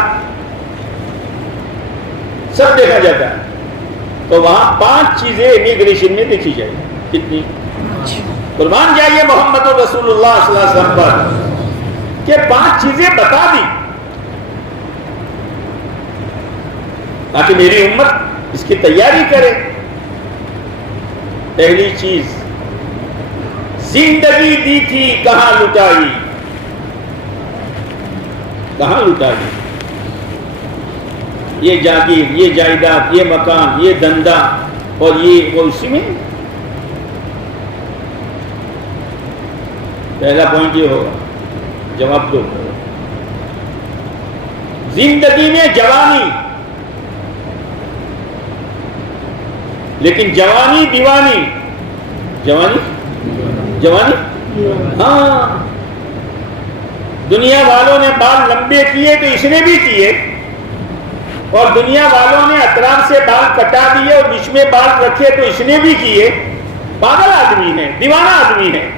سب دیکھا جاتا ہے، تو وہاں 5 چیزیں امیگریشن میں دیکھی جائے گی۔ کتنی؟ قربان جائیے محمد رسول اللہ صلی اللہ علیہ وسلم پر کہ 5 چیزیں بتا دی تاکہ میری امت اس کی تیاری کرے۔ پہلی چیز، زندگی دی تھی کہاں لٹائی، کہاں لٹائی، یہ جاگیر، یہ جائیداد، یہ مکان، یہ دھندا اور یہ وہ اسی میں۔ پہلا پوائنٹ یہ ہوگا، جواب دو۔ زندگی میں جوانی، لیکن جوانی دیوانی، جوانی ہاں، دنیا والوں نے بال لمبے کیے تو اس نے بھی کیے، اور دنیا والوں نے اطراف سے بال کٹا دیے اور بیچ میں بال رکھے تو اس نے بھی کیے۔ پاگل آدمی ہے، دیوانہ آدمی ہے۔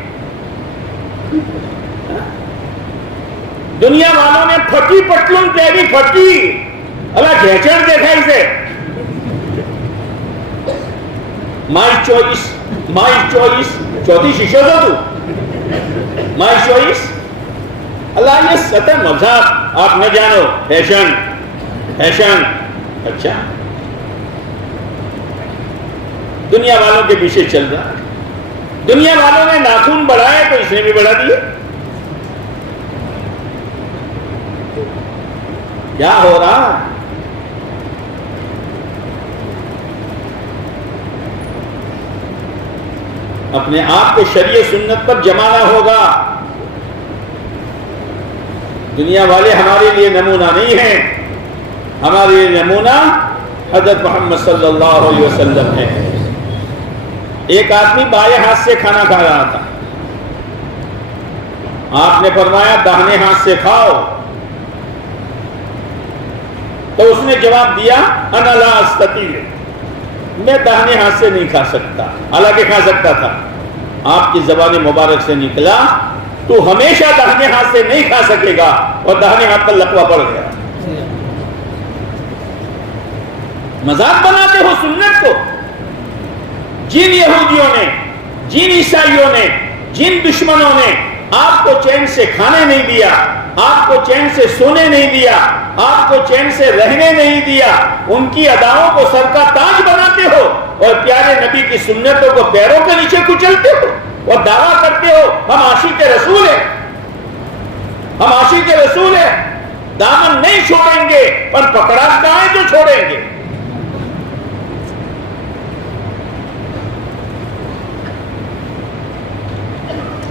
دنیا والوں نے پھٹی پٹلون تیری پھٹی اللہ گھیچڑ دیکھا اسے مائی چوائس چوتھی شیشو دو تو مائی چوائس اللہ یہ سطح مذہب آپ نہ جانو فیشن اچھا دنیا والوں کے پیچھے چل رہا دنیا والوں نے ناخن بڑھائے تو اس نے بھی بڑھا دیے کیا ہو رہا اپنے آپ کو شریعت سنت پر جمانا ہوگا دنیا والے ہمارے لیے نمونہ نہیں ہیں ہمارے لیے نمونہ حضرت محمد صلی اللہ علیہ وسلم ہے ایک آدمی بائیں ہاتھ سے کھانا کھا رہا تھا آپ نے فرمایا داہنے ہاتھ سے کھاؤ تو اس نے جواب دیا انا لا استطیع میں داہنے ہاتھ سے نہیں کھا سکتا حالانکہ کھا سکتا تھا آپ کی زبان مبارک سے نکلا تو ہمیشہ داہنے ہاتھ سے نہیں کھا سکے گا اور داہنے ہاتھ پر لقوہ پڑ گیا مذاق بناتے ہو سنت کو جن یہودیوں نے جن عیسائیوں نے جن دشمنوں نے آپ کو چین سے کھانے نہیں دیا آپ کو چین سے سونے نہیں دیا آپ کو چین سے رہنے نہیں دیا ان کی اداؤں کو سر کا تاج بناتے ہو اور پیارے نبی کی سنتوں کو پیروں کے نیچے کچلتے ہو اور دعویٰ کرتے ہو ہم عاشق رسول ہیں ہم عاشق رسول ہیں دامن نہیں چھوڑیں گے پر پکڑا کہاں تو چھوڑیں گے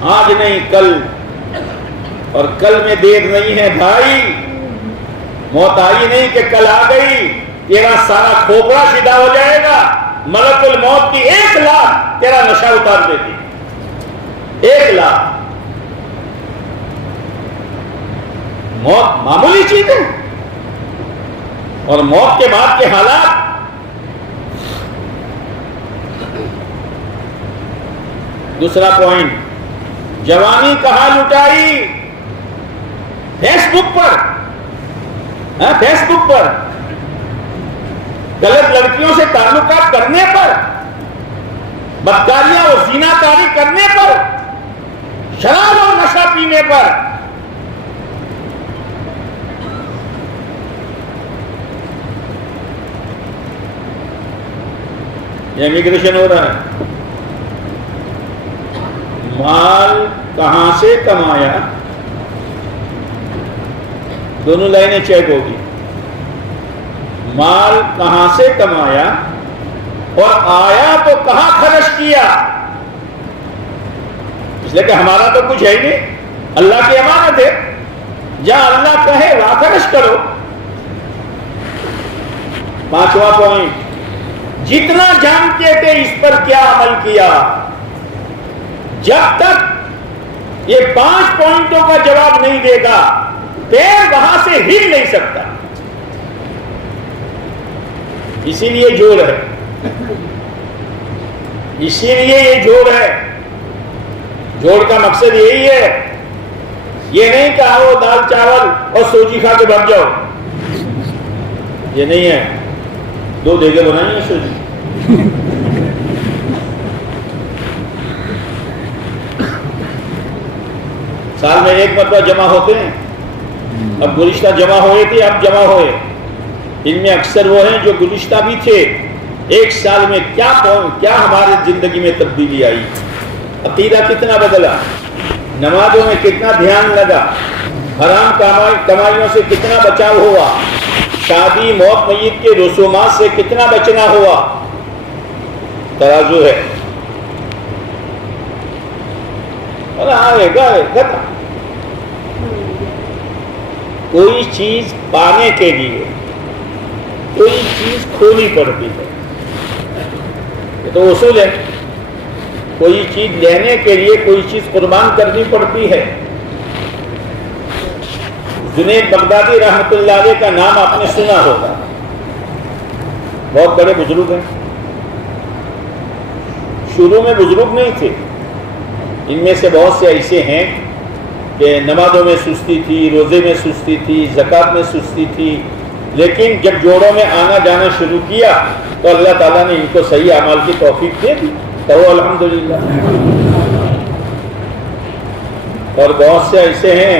آج نہیں کل اور کل میں دیر نہیں ہے بھائی موت آئی نہیں کہ کل آ گئی تیرا سارا کھوپڑا سیدھا ہو جائے گا ملک الموت کی 1 لاکھ تیرا نشہ اتار دیتی 1 لاکھ موت معمولی چیز ہے اور موت کے بعد کے حالات دوسرا پوائنٹ جوانی کہاں لٹائی فیس بک پر غلط لڑکیوں سے تعلقات کرنے پر بدکاریاں اور زیناکاری کرنے پر شراب اور نشہ پینے پر یہ امیگریشن ہو رہا ہے مال کہاں سے کمایا دونوں لائنیں چیک ہوگی مال کہاں سے کمایا اور آیا تو کہاں خرچ کیا اس لیے کہ ہمارا تو کچھ ہے ہی نہیں اللہ کی امانت ہے جہاں اللہ کہے وہاں خرچ کرو 5واں پوائنٹ جتنا جانتے تھے اس پر کیا عمل کیا جب تک یہ 5 پوائنٹوں کا جواب نہیں دے گا پیر وہاں سے ہل نہیں سکتا اسی لیے جوڑ ہے اسی لیے یہ جوڑ ہے جوڑ کا مقصد یہی ہے یہ نہیں کہ آؤ دال چاول اور سوجی کھا کے بھگ جاؤ یہ نہیں ہے 2 دیگے بنائیں گے سوجی سال میں 1 مرتبہ جمع ہوتے ہیں اب گزشتہ جمع ہوئے تھے اب جمع ہوئے ان میں اکثر وہ ہیں جو گزشتہ بھی تھے 1 سال میں کیا ہمارے زندگی میں تبدیلی آئی عقیدہ کتنا بدلا نمازوں میں کتنا دھیان لگا حرام کمائیوں سے کتنا بچاؤ ہوا شادی موت میت کے رسومات سے کتنا بچنا ہوا ترازو ہے کوئی چیز پانے کے لیے کوئی چیز کھونی پڑتی ہے یہ تو اصول ہے کوئی چیز لینے کے لیے کوئی چیز قربان کرنی پڑتی ہے جنید بغدادی رحمت اللہ علیہ کا نام آپ نے سنا ہوگا بہت بڑے بزرگ ہیں شروع میں بزرگ نہیں تھے ان میں سے بہت سے ایسے ہیں کہ نمازوں میں سستی تھی، روزے میں سستی تھی، زکوٰۃ میں سستی تھی، لیکن جب جوڑوں میں آنا جانا شروع کیا تو اللہ تعالیٰ نے ان کو صحیح اعمال کی توفیق دے دی، تو الحمدللہ۔ اور بہت سے ایسے ہیں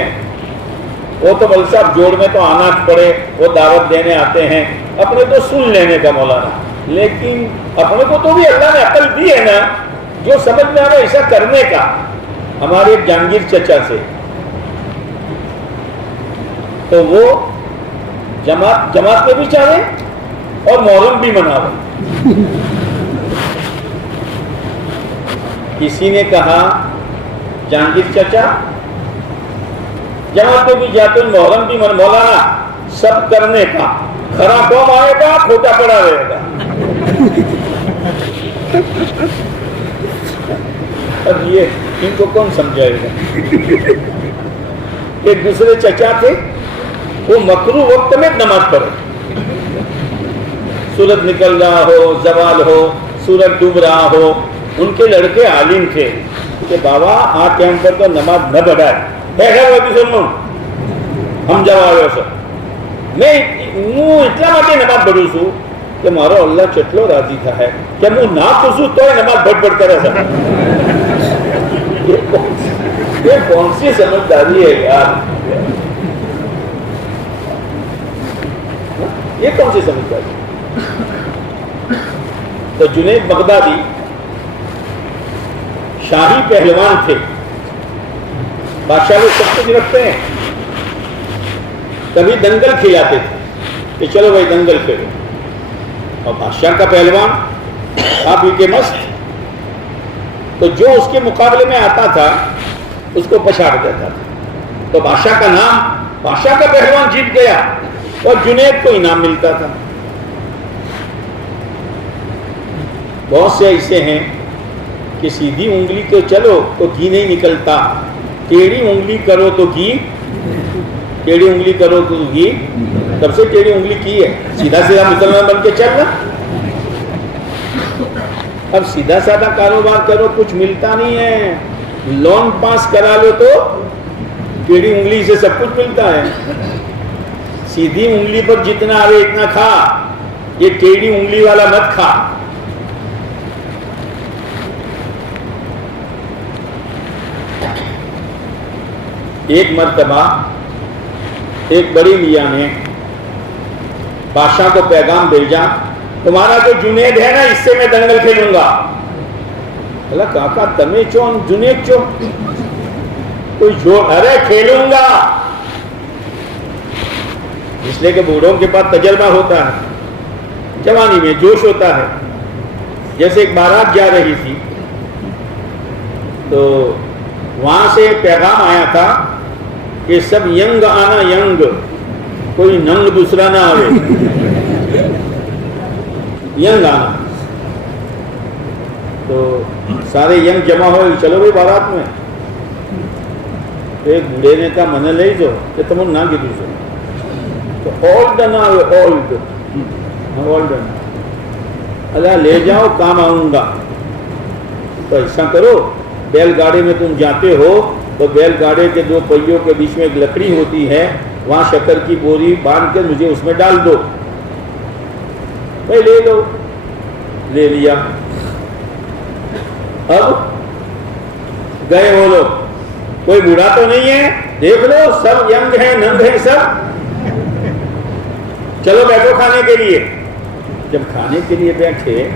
وہ تو بل صاحب جوڑ میں تو آنا پڑے، وہ دعوت دینے آتے ہیں، اپنے تو سن لینے کا مولانا، لیکن اپنے کو تو بھی اللہ نے عقل دی ہے نا، جو سمجھ میں آ رہا ہے ایسا کرنے کا۔ ہمارے ایک جہانگیر چچا سے تو وہ جماعت میں بھی چاہے اور محرم بھی مناوے۔ کسی نے کہا جہانگیر چچا جماعت میں بھی جاتے محرم بھی مولانا سب کرنے کا، کھڑا قوم آئے گا کھوٹا پڑا رہے گا۔ اب یہ ان کو کون سمجھائے گا؟ ایک دوسرے چچا تھے، وہ مکروہ وقت میں نماز پڑھے، سورج نکل رہا ہو، زوال ہو، سورج ڈوب رہا ہو، ان کے لڑکے عالم تھے کہ بابا آج ٹائم پر تو نماز نہ بڑھائے، ہم جواب سب میں اتنا ماتے نماز پڑھوں سو کہ مارو اللہ چٹلو راضی تھا ہے کہ منہ نہ پوچھوں تو نماز بڑھ کر ایسا۔ یہ کون سی سمجھداری ہے یار، یہ کون سی سمجھداری؟ تو جنید بغدادی شاہی پہلوان تھے، بادشاہ لوگ سب کچھ رکھتے ہیں، کبھی دنگل کھلاتے تھے کہ چلو بھائی دنگل کھیلو، اور بادشاہ کا پہلوان آپ ہی کے مست، تو جو اس کے مقابلے میں آتا تھا اس کو پچھاڑ دیتا تھا، تو بادشاہ کا نام، بادشاہ کا پہلوان جیت گیا اور جنید کو انعام ملتا تھا۔ بہت سے ایسے ہیں کہ سیدھی انگلی تو چلو تو گھی نہیں نکلتا، ٹیڑھی انگلی کرو تو گھی، ٹیڑھی انگلی کرو تو گھی، تب سے ٹیڑھی انگلی کی ہے، سیدھا سیدھا مسلمان بن کے چلنا۔ اب سیدھا سادہ کاروبار کرو کچھ ملتا نہیں ہے، لون پاس کرا لو تو ٹیڑھی انگلی سے سب کچھ ملتا ہے۔ سیدھی انگلی پر جتنا آئے اتنا کھا، یہ ٹیڑھی انگلی والا مت کھا۔ ایک مرتبہ ایک بڑی میاں نے بادشاہ کو پیغام بھیجا، تمہارا جو جنید ہے نا اس سے میں دنگل کھیلوں گا۔ بولا کاکا تمہیں چون جنید چون کوئی جوڑ، ارے کھیلوں گا، اس لیے کہ بوڑھوں کے پاس تجربہ ہوتا ہے، جوانی میں جوش ہوتا ہے۔ جیسے ایک بارات جا رہی تھی تو وہاں سے پیغام آیا تھا کہ سب ینگ آنا، ینگ، کوئی ننگ دوسرا نہ آئے، ینگ آنا۔ تو سارے ینگ جمع ہوئے، چلو بھائی بارات میں۔ ایک بوڑھے نے کہا من لے جو کہ تم نہ گی دوسرے، تو اولڈ نہ آئے، اولڈ اللہ لے جاؤ کام آؤں گا۔ تو ایسا کرو، بیل گاڑی میں تم جاتے ہو تو بیل گاڑی کے دو پہیوں کے بیچ میں ایک لکڑی ہوتی ہے، وہاں شکر کی بوری باندھ کے مجھے اس میں ڈال دو، بھائی لے لو۔ لے لیا۔ اب گئے وہ لوگ، کوئی بوڑھا تو نہیں ہے، دیکھ لو سب ینگ ہیں، ننگ ہیں سب، چلو بیٹھو کھانے کے لیے۔ جب کھانے کے لیے بیٹھے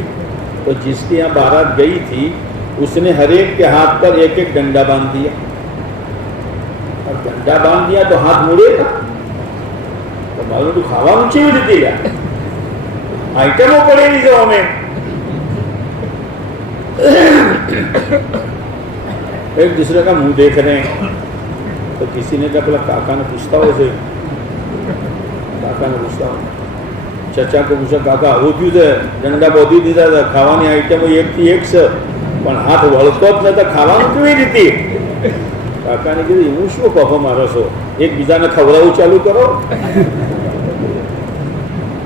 تو جس کے یہاں بارات گئی تھی اس نے ہر ایک کے ہاتھ پر ایک ایک ڈنڈا باندھ دیا، اور ڈنڈا باندھ دیا تو ہاتھ مڑے گا تو معلوم تو کھاوا اونچی ہو دیتی گا، آئٹم وہ پڑے گی جو ہمیں۔ ایک دوسرے کا منہ دیکھ رہے ہیں تو کسی نے کہا بلا کاکا نے پوچھتا ہو اسے، کاکا نے پوچھتا ہو، چچا کو پوچھا کاکا وہ کیوں تھے ڈنڈا بہت ہی دیتا تھا، کھاوانی آئٹم ایک تھی ایک سے પણ હાથ વળતો જ નતા, ખાવાનું કેવી રીતે? કાકાને કીધું હું શું કહો મારો છો, એકબીજાને ખવડાવવું ચાલુ કરો।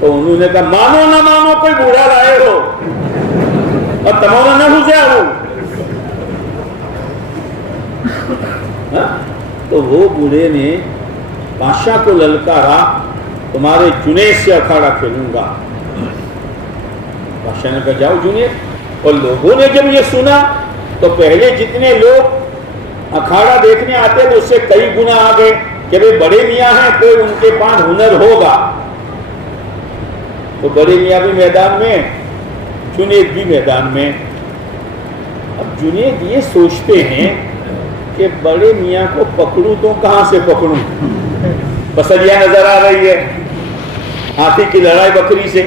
تو انہوں نے کہا مانو نہ مانو کوئی بوڑھا لائے ہو اور تمہارا نہ گزیا ہو. تو وہ بوڑھے نے بادشاہ کو للکارا تمہارے جنید سے اکھاڑا کھیلوں گا. بادشاہ نے کہا جاؤ جنید. اور لوگوں نے جب یہ سنا تو پہلے جتنے لوگ اکھاڑا دیکھنے آتے تو اس سے کئی گنا آ گئے کہ بھئی بڑے میاں ہیں کوئی ان کے پاس ہنر ہوگا. تو بڑے میاں بھی میدان میں, جنید بھی میدان میں. اب جنید یہ سوچتے ہیں کہ بڑے میاں کو پکڑوں تو کہاں سے پکڑوں, بسلیاں نظر آ رہی ہے, ہاتھی کی لڑائی بکری سے.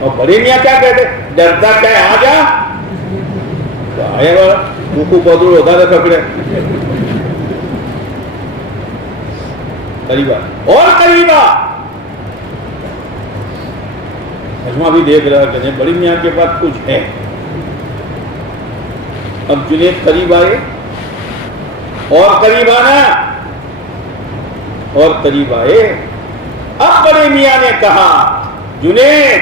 اور بڑے میاں کیا کہتے, ڈرتا کیا ہے, آ جا. تو آیا بڑا کوکو بدل ہوتا تھا پکڑے. قریبا اور قریبا مجمع بھی دیکھ رہا کہ نہیں بڑی میاں کے پاس کچھ ہے. اب جنید قریب آئے اور قریب آنا اور قریب آئے. اب بڑے میاں نے کہا جنید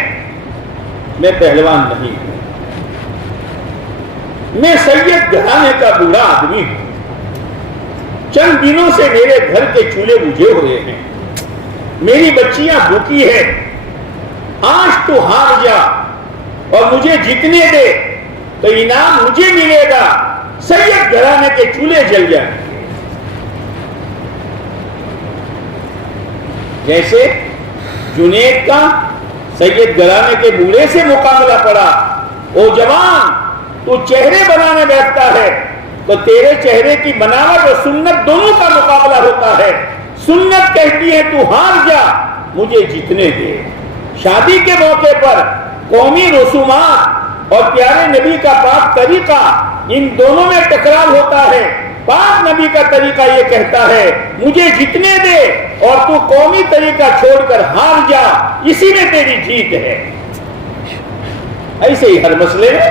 میں پہلوان نہیں ہوں, میں سید گھرانے کا بوڑھا آدمی ہوں. چند دنوں سے میرے گھر کے چولہے بجھے ہوئے ہیں, میری بچیاں بھوکی ہیں. آج تو ہار جا اور مجھے جتنے دے تو انعام مجھے ملے گا, سید گھرانے کے چولہے جل جائیں. جیسے جنید کا سید گھرانے کے بوڑھے سے مقابلہ پڑا. او جوان تو چہرے بنانے بیٹھتا ہے تو تیرے چہرے کی بناوٹ اور سنت دونوں کا مقابلہ ہوتا ہے. سنت کہتی ہے تو ہار جا مجھے جتنے دے. شادی کے موقع پر قومی رسومات اور پیارے نبی کا پاک طریقہ ان دونوں میں ٹکراؤ ہوتا ہے. پاک نبی کا طریقہ یہ کہتا ہے مجھے جتنے دے اور تو قومی طریقہ چھوڑ کر ہار جا, اسی میں تیری جیت ہے. ایسے ہی ہر مسئلے میں.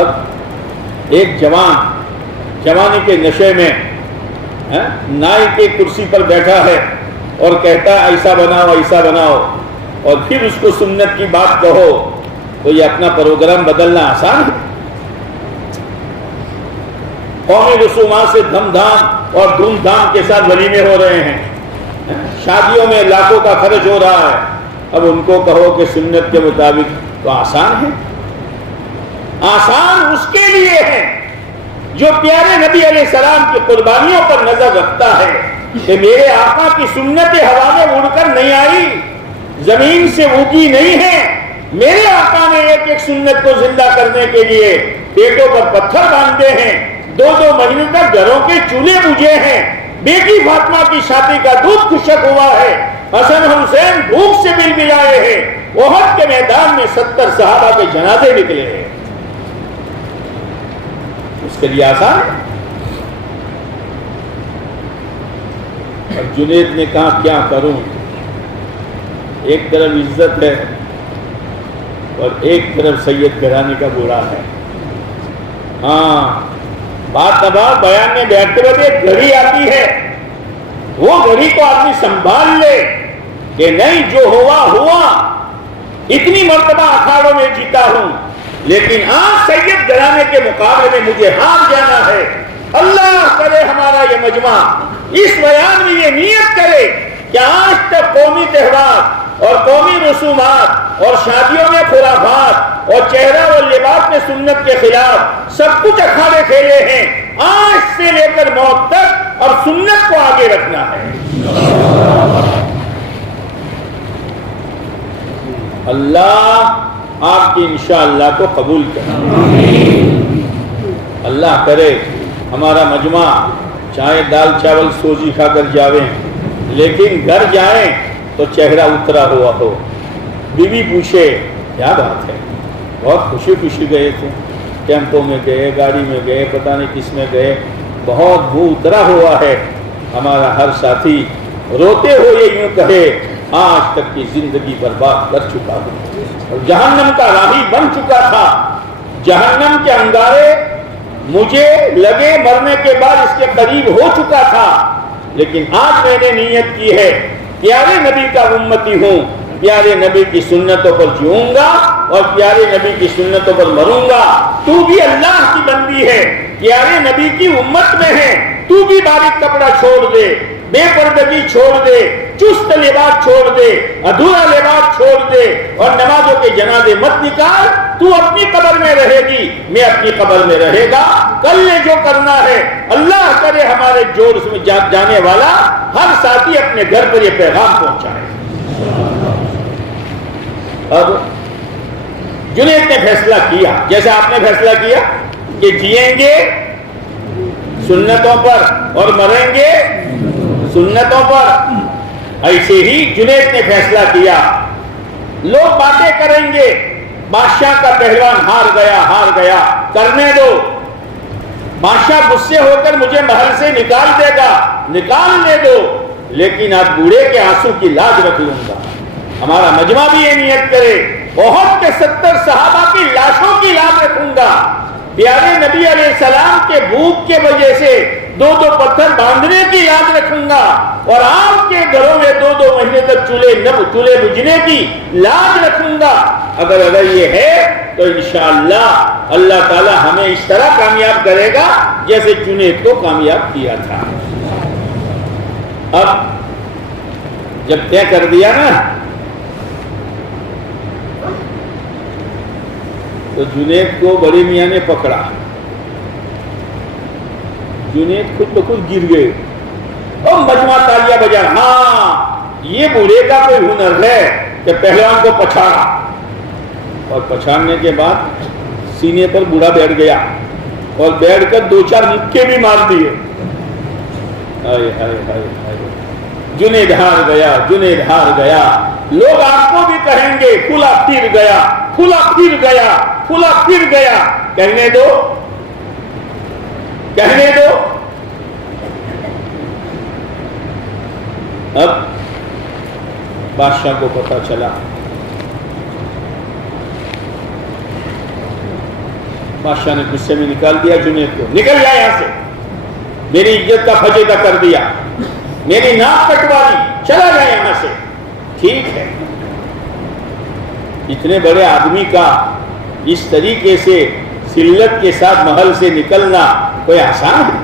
اب ایک جوان جوانی کے نشے میں نائی کے کرسی پر بیٹھا ہے اور کہتا ہے ایسا بناؤ ایسا بناؤ, اور پھر اس کو سنت کی بات کہو تو یہ اپنا پروگرام بدلنا آسان ہے. قومی رسومات سے دھم دھام اور دھوم دھام کے ساتھ ولیمے ہو رہے ہیں, شادیوں میں لاکھوں کا خرچ ہو رہا ہے. اب ان کو کہو کہ سنت کے مطابق تو آسان ہے. آسان اس کے لیے ہے جو پیارے نبی علیہ السلام کی قربانیوں پر نظر رکھتا ہے کہ میرے آقا کی سنت ہوا میں اڑ کر نہیں آئی, زمین سے اگی نہیں ہے. میرے آقا نے ایک ایک سنت کو زندہ کرنے کے لیے پیٹوں پر پتھر باندھے ہیں, 2-2 مہینے تک گھروں کے چولہے بجھے ہیں. بیٹی فاطمہ کی شادی کا دودھ خشک ہوا ہے, حسن حسین بھوک سے بل بلائے ہیں. احد کے میدان میں 70 صحابہ کے جنازے نکلے ہیں. اس کے لیے آسان ہے. اب جنید نے کہا کیا کروں, ایک طرف عزت ہے اور ایک طرف سید گھرانے کا بوڑھا ہے. ہاں بات دبا بیان میں بیٹھتے ہوئے ایک گھڑی آتی ہے, وہ گھڑی کو آدمی سنبھال لے کہ نہیں جو ہوا ہوا, اتنی مرتبہ اکھاڑوں میں جیتا ہوں لیکن آج سید گھرانے کے مقابلے میں مجھے ہار جانا ہے. اللہ کرے ہمارا یہ مجمع اس بیان میں یہ نیت کرے کہ آج تک قومی تہوار اور قومی رسومات اور شادیوں میں خرافات اور چہرہ اور لباس میں سنت کے خلاف سب کچھ اکھاڑے کھیلے ہیں. آج سے لے کر موت تک اور سنت کو آگے رکھنا ہے. اللہ آپ کی انشاءاللہ کو قبول کرے. اللہ کرے ہمارا مجمع چاہے دال چاول سوزی کھا کر جاویں لیکن گھر جائیں تو چہرہ اترا ہوا ہو. بیوی پوچھے کیا بات ہے, بہت خوشی خوشی گئے تھے, ٹیمپو میں گئے, گاڑی میں گئے, پتہ نہیں کس میں گئے, بہت منہ اترا ہوا ہے. ہمارا ہر ساتھی روتے ہوئے یوں کہے آج تک کی زندگی برباد کر چکا ہوں اور جہنم کا راہی بن چکا تھا. جہنم کے انگارے مجھے لگے مرنے کے بعد اس کے قریب ہو چکا تھا لیکن آج میں نے نیت کی ہے پیارے نبی کا امتی ہوں, پیارے نبی کی سنتوں پر جیوں گا اور پیارے نبی کی سنتوں پر مروں گا. تو بھی اللہ کی بندی ہے, پیارے نبی کی امت میں ہے, تو بھی باریک کپڑا چھوڑ دے, بے پردگی چھوڑ دے, چست لباس چھوڑ دے, ادھورا لباس چھوڑ دے اور نمازوں کے جنازے مت نکال. تو اپنی قبر میں رہے گی, میں اپنی قبر میں رہے گا. کل نے جو کرنا ہے اللہ کرے ہمارے جوڑ میں جانے والا ہر ساتھی اپنے گھر پر یہ پیغام پہنچائے. اب جنید نے فیصلہ کیا, جیسا آپ نے فیصلہ کیا کہ جیئیں گے سنتوں پر اور مریں گے سنتوں پر, ایسے ہی جنید نے فیصلہ کیا. لوگ باتیں کریں گے, بادشاہ کا پہلوان ہار گیا, کرنے دو. بادشاہ غصے ہو کر مجھے محل سے نکال دے گا, نکالنے دو, لیکن آپ بوڑھے کے آنسو کی لاج رکھ لوں گا. ہمارا مجمع بھی یہ نیت کرے, احد کے 70 صحابہ کی لاشوں کی لاج رکھوں گا. پیارے نبی علیہ السلام کے بھوک کے وجہ سے 2 پتھر باندھنے کی یاد رکھوں گا, اور آپ کے گھروں میں 2 مہینے تک چولہے بجھنے کی لاج رکھوں گا. اگر یہ ہے تو انشاءاللہ اللہ تعالی ہمیں اس طرح کامیاب کرے گا جیسے جنید کو کامیاب کیا تھا. اب جب طے کر دیا نا تو جنید کو بڑے میاں نے پکڑا. جنید خود بخود گر گئے اور مجمع تالیاں بجا. ہاں یہ بوڑھے کا کوئی ہنر ہے کہ پہلوان کو پچھاڑا, اور پچھاڑنے کے بعد سینے پر بوڑھا بیٹھ گیا اور بیٹھ کر 2-4 مکے بھی مار دیے. جنید ہار گیا, جنید ہار گیا. لوگ آپ کو بھی کہیں گے کھلا پھر گیا, کھلا پھر گیا, کھلا پھر گیا. کہنے دو, کہنے دو. اب بادشاہ کو پتا چلا, بادشاہ نے غصے میں نکال دیا جنید کو, نکل جا یہاں سے, میری عزت کا فجیدہ کر دیا, میری ناک کٹوا دی, چلا جائے یہاں سے. ٹھیک ہے, اتنے بڑے آدمی کا اس طریقے سے ذلت کے ساتھ محل سے نکلنا کوئی آسان ہے؟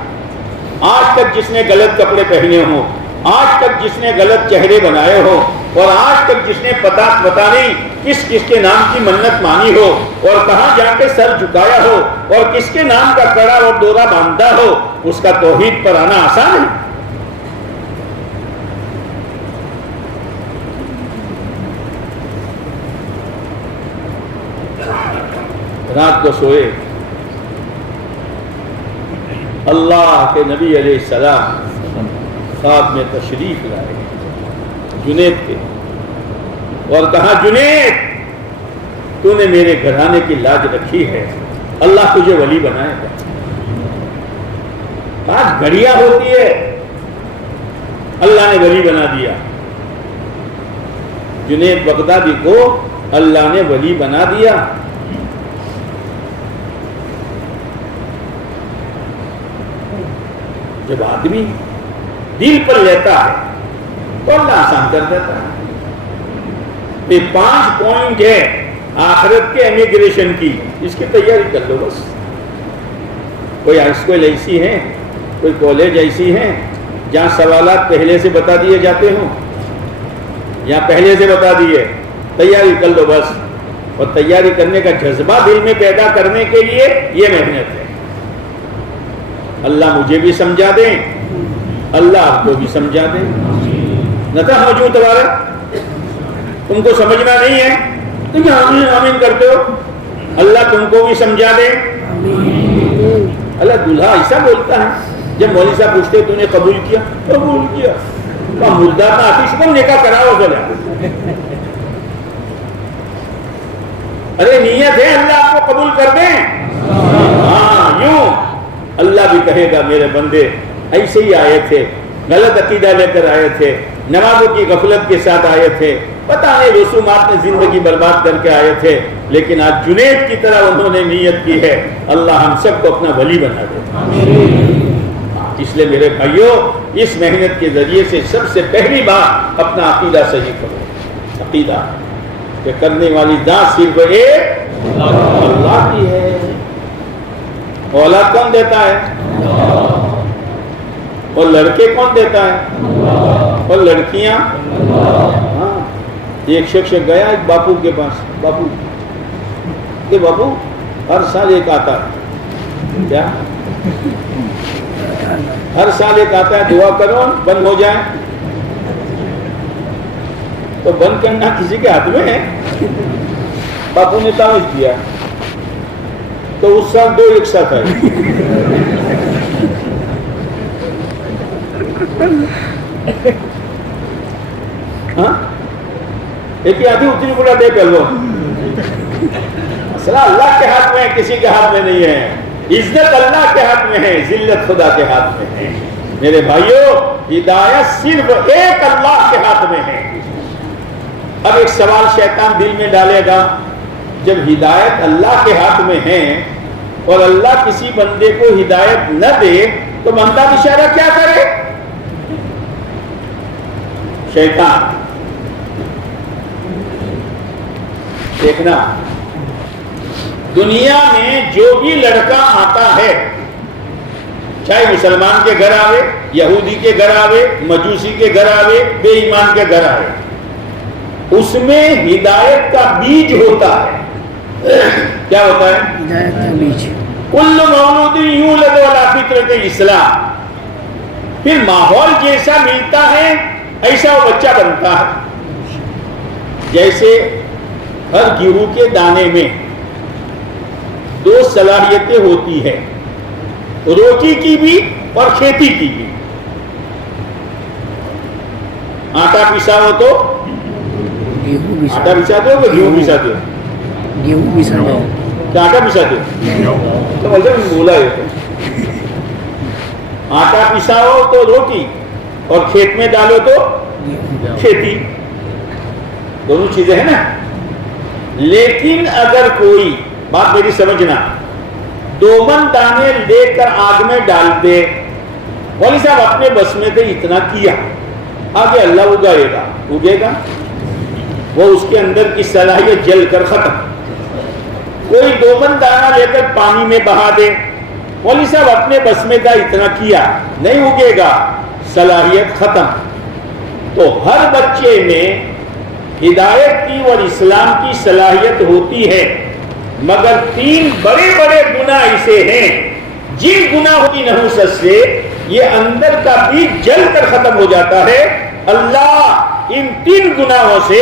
آج تک جس نے غلط کپڑے پہنے ہوں, آج تک جس نے غلط چہرے بنائے ہوں, اور آج تک جس نے پتا نہیں کس کے نام کی منت مانی ہو اور کہاں جا کے سر جھکایا ہو اور کس کے نام کا کڑا اور دورہ باندھا ہو, اس کا توحید پر آنا آسان ہے؟ رات کو سوئے, اللہ کے نبی علیہ السلام خواب میں تشریف لائے جنید کے اور کہا, جنید تو نے میرے گھرانے کی لاج رکھی ہے, اللہ تجھے ولی بنائے گا. آج گھڑیاں ہوتی ہے, اللہ نے ولی بنا دیا. جنید بغدادی کو اللہ نے ولی بنا دیا. جب آدمی دل پر لیتا ہے تو اللہ آسان کر دیتا ہے. یہ 5 پوائنٹ ہے آخرت کے امیگریشن کی, اس کی تیاری کر لو بس. کوئی ہائی اسکول ایسی ہے, کوئی کالج ایسی ہے جہاں سوالات پہلے سے بتا دیے جاتے ہوں, یا پہلے سے بتا دیے, تیاری کر لو بس. اور تیاری کرنے کا جذبہ دل میں پیدا کرنے کے لیے یہ محنت ہے. اللہ مجھے بھی سمجھا دیں, اللہ آپ کو بھی سمجھا دیں. نہ تھا موجود تمہارا, تم کو سمجھنا نہیں ہے تم آمین آمین کرتے ہو, اللہ تم کو بھی سمجھا دے. اللہ دلہا ایسا بولتا ہے, جب مولوی صاحب پوچھتے تو نے قبول کیا, قبول کیا, مردہ کا آفیس کو نکاح کراؤ چلا. ارے نیت ہے اللہ آپ کو قبول کر دیں. ہاں یوں اللہ بھی کہے گا میرے بندے ایسے ہی آئے تھے, غلط عقیدہ لے کر آئے تھے, نمازوں کی غفلت کے ساتھ آئے تھے, پتہ نہیں رسومات میں زندگی برباد کر کے آئے تھے, لیکن آج جنید کی طرح انہوں نے نیت کی ہے, اللہ ہم سب کو اپنا ولی بنا دے. اس لیے میرے بھائیوں اس محنت کے ذریعے سے سب سے پہلی بار اپنا عقیدہ صحیح کرو. عقیدہ کہ کرنے والی ذات صرف ایک اللہ کی ہے. اولاد کون دیتا ہے؟ اور لڑکے کون دیتا ہے؟ اور لڑکیاں؟ ہاں. ایک شخص گیا ایک باپو کے پاس. باپو کہ باپو ہر سال ایک آتا ہے. کیا؟ ہر سال ایک آتا ہے, دعا کرو بند ہو جائے. تو بند کرنا کسی کے ہاتھ میں ہے. باپو نے تعویذ کیا تو اس سال 2 ایک ساتھ آئے. ہاں ایک آدھی اتنی بڑا دے کر لو. مسئلہ اللہ کے ہاتھ میں ہے, کسی کے ہاتھ میں نہیں ہے. عزت اللہ کے ہاتھ میں ہے, ذلت خدا کے ہاتھ میں ہے. میرے بھائیوں, ہدایت صرف ایک اللہ کے ہاتھ میں ہے. اب ایک سوال شیطان دل میں ڈالے گا, جب ہدایت اللہ کے ہاتھ میں ہے اور اللہ کسی بندے کو ہدایت نہ دے تو بندہ بیچارہ کیا کرے؟ شیطان دیکھنا, دنیا میں جو بھی لڑکا آتا ہے, چاہے مسلمان کے گھر آوے, یہودی کے گھر آوے, مجوسی کے گھر آوے, بے ایمان کے گھر آوے, اس میں ہدایت کا بیج ہوتا ہے. کیا ہوتا ہے؟ ہدایت کا بیج. کل مولود یولد علی فطرت الاسلام. پھر ماحول جیسا ملتا ہے ایسا وہ بچہ بنتا ہے. جیسے ہر گیہوں کے دانے میں 2 صلاحیتیں ہوتی ہے, روٹی کی بھی اور کھیتی کی بھی. آٹا پساؤ تو آٹا پساتے ہو کہ گیہوں پساتے ہو؟ گیہوں پساتے ہو. کیا آٹا پساتے ہو؟ تو مطلب بولا ہے آٹا پساؤ تو روٹی اور کھیت میں ڈالو تو کھیتی. دونوں چیزیں ہیں نا. لیکن اگر کوئی بات میری سمجھنا, 2 من دانے لے کر آگ میں ڈال دے, مولوی صاحب اپنے بس میں تو اتنا کیا, آگے اللہ اگائے گا, اگے گا وہ, اس کے اندر کی صلاحیت جل کر ختم. کوئی 2 من دانہ لے کر پانی میں بہا دے, مولوی صاحب اپنے بس میں کا اتنا کیا, نہیں اگے گا, صلاحیت ختم. تو ہر بچے میں ہدایت کی اور اسلام کی صلاحیت ہوتی ہے, مگر 3 بڑے بڑے گناہ ایسے ہیں جن گناہوں کی نحوست سے یہ اندر کا بیج جل کر ختم ہو جاتا ہے. اللہ ان 3 گناہوں سے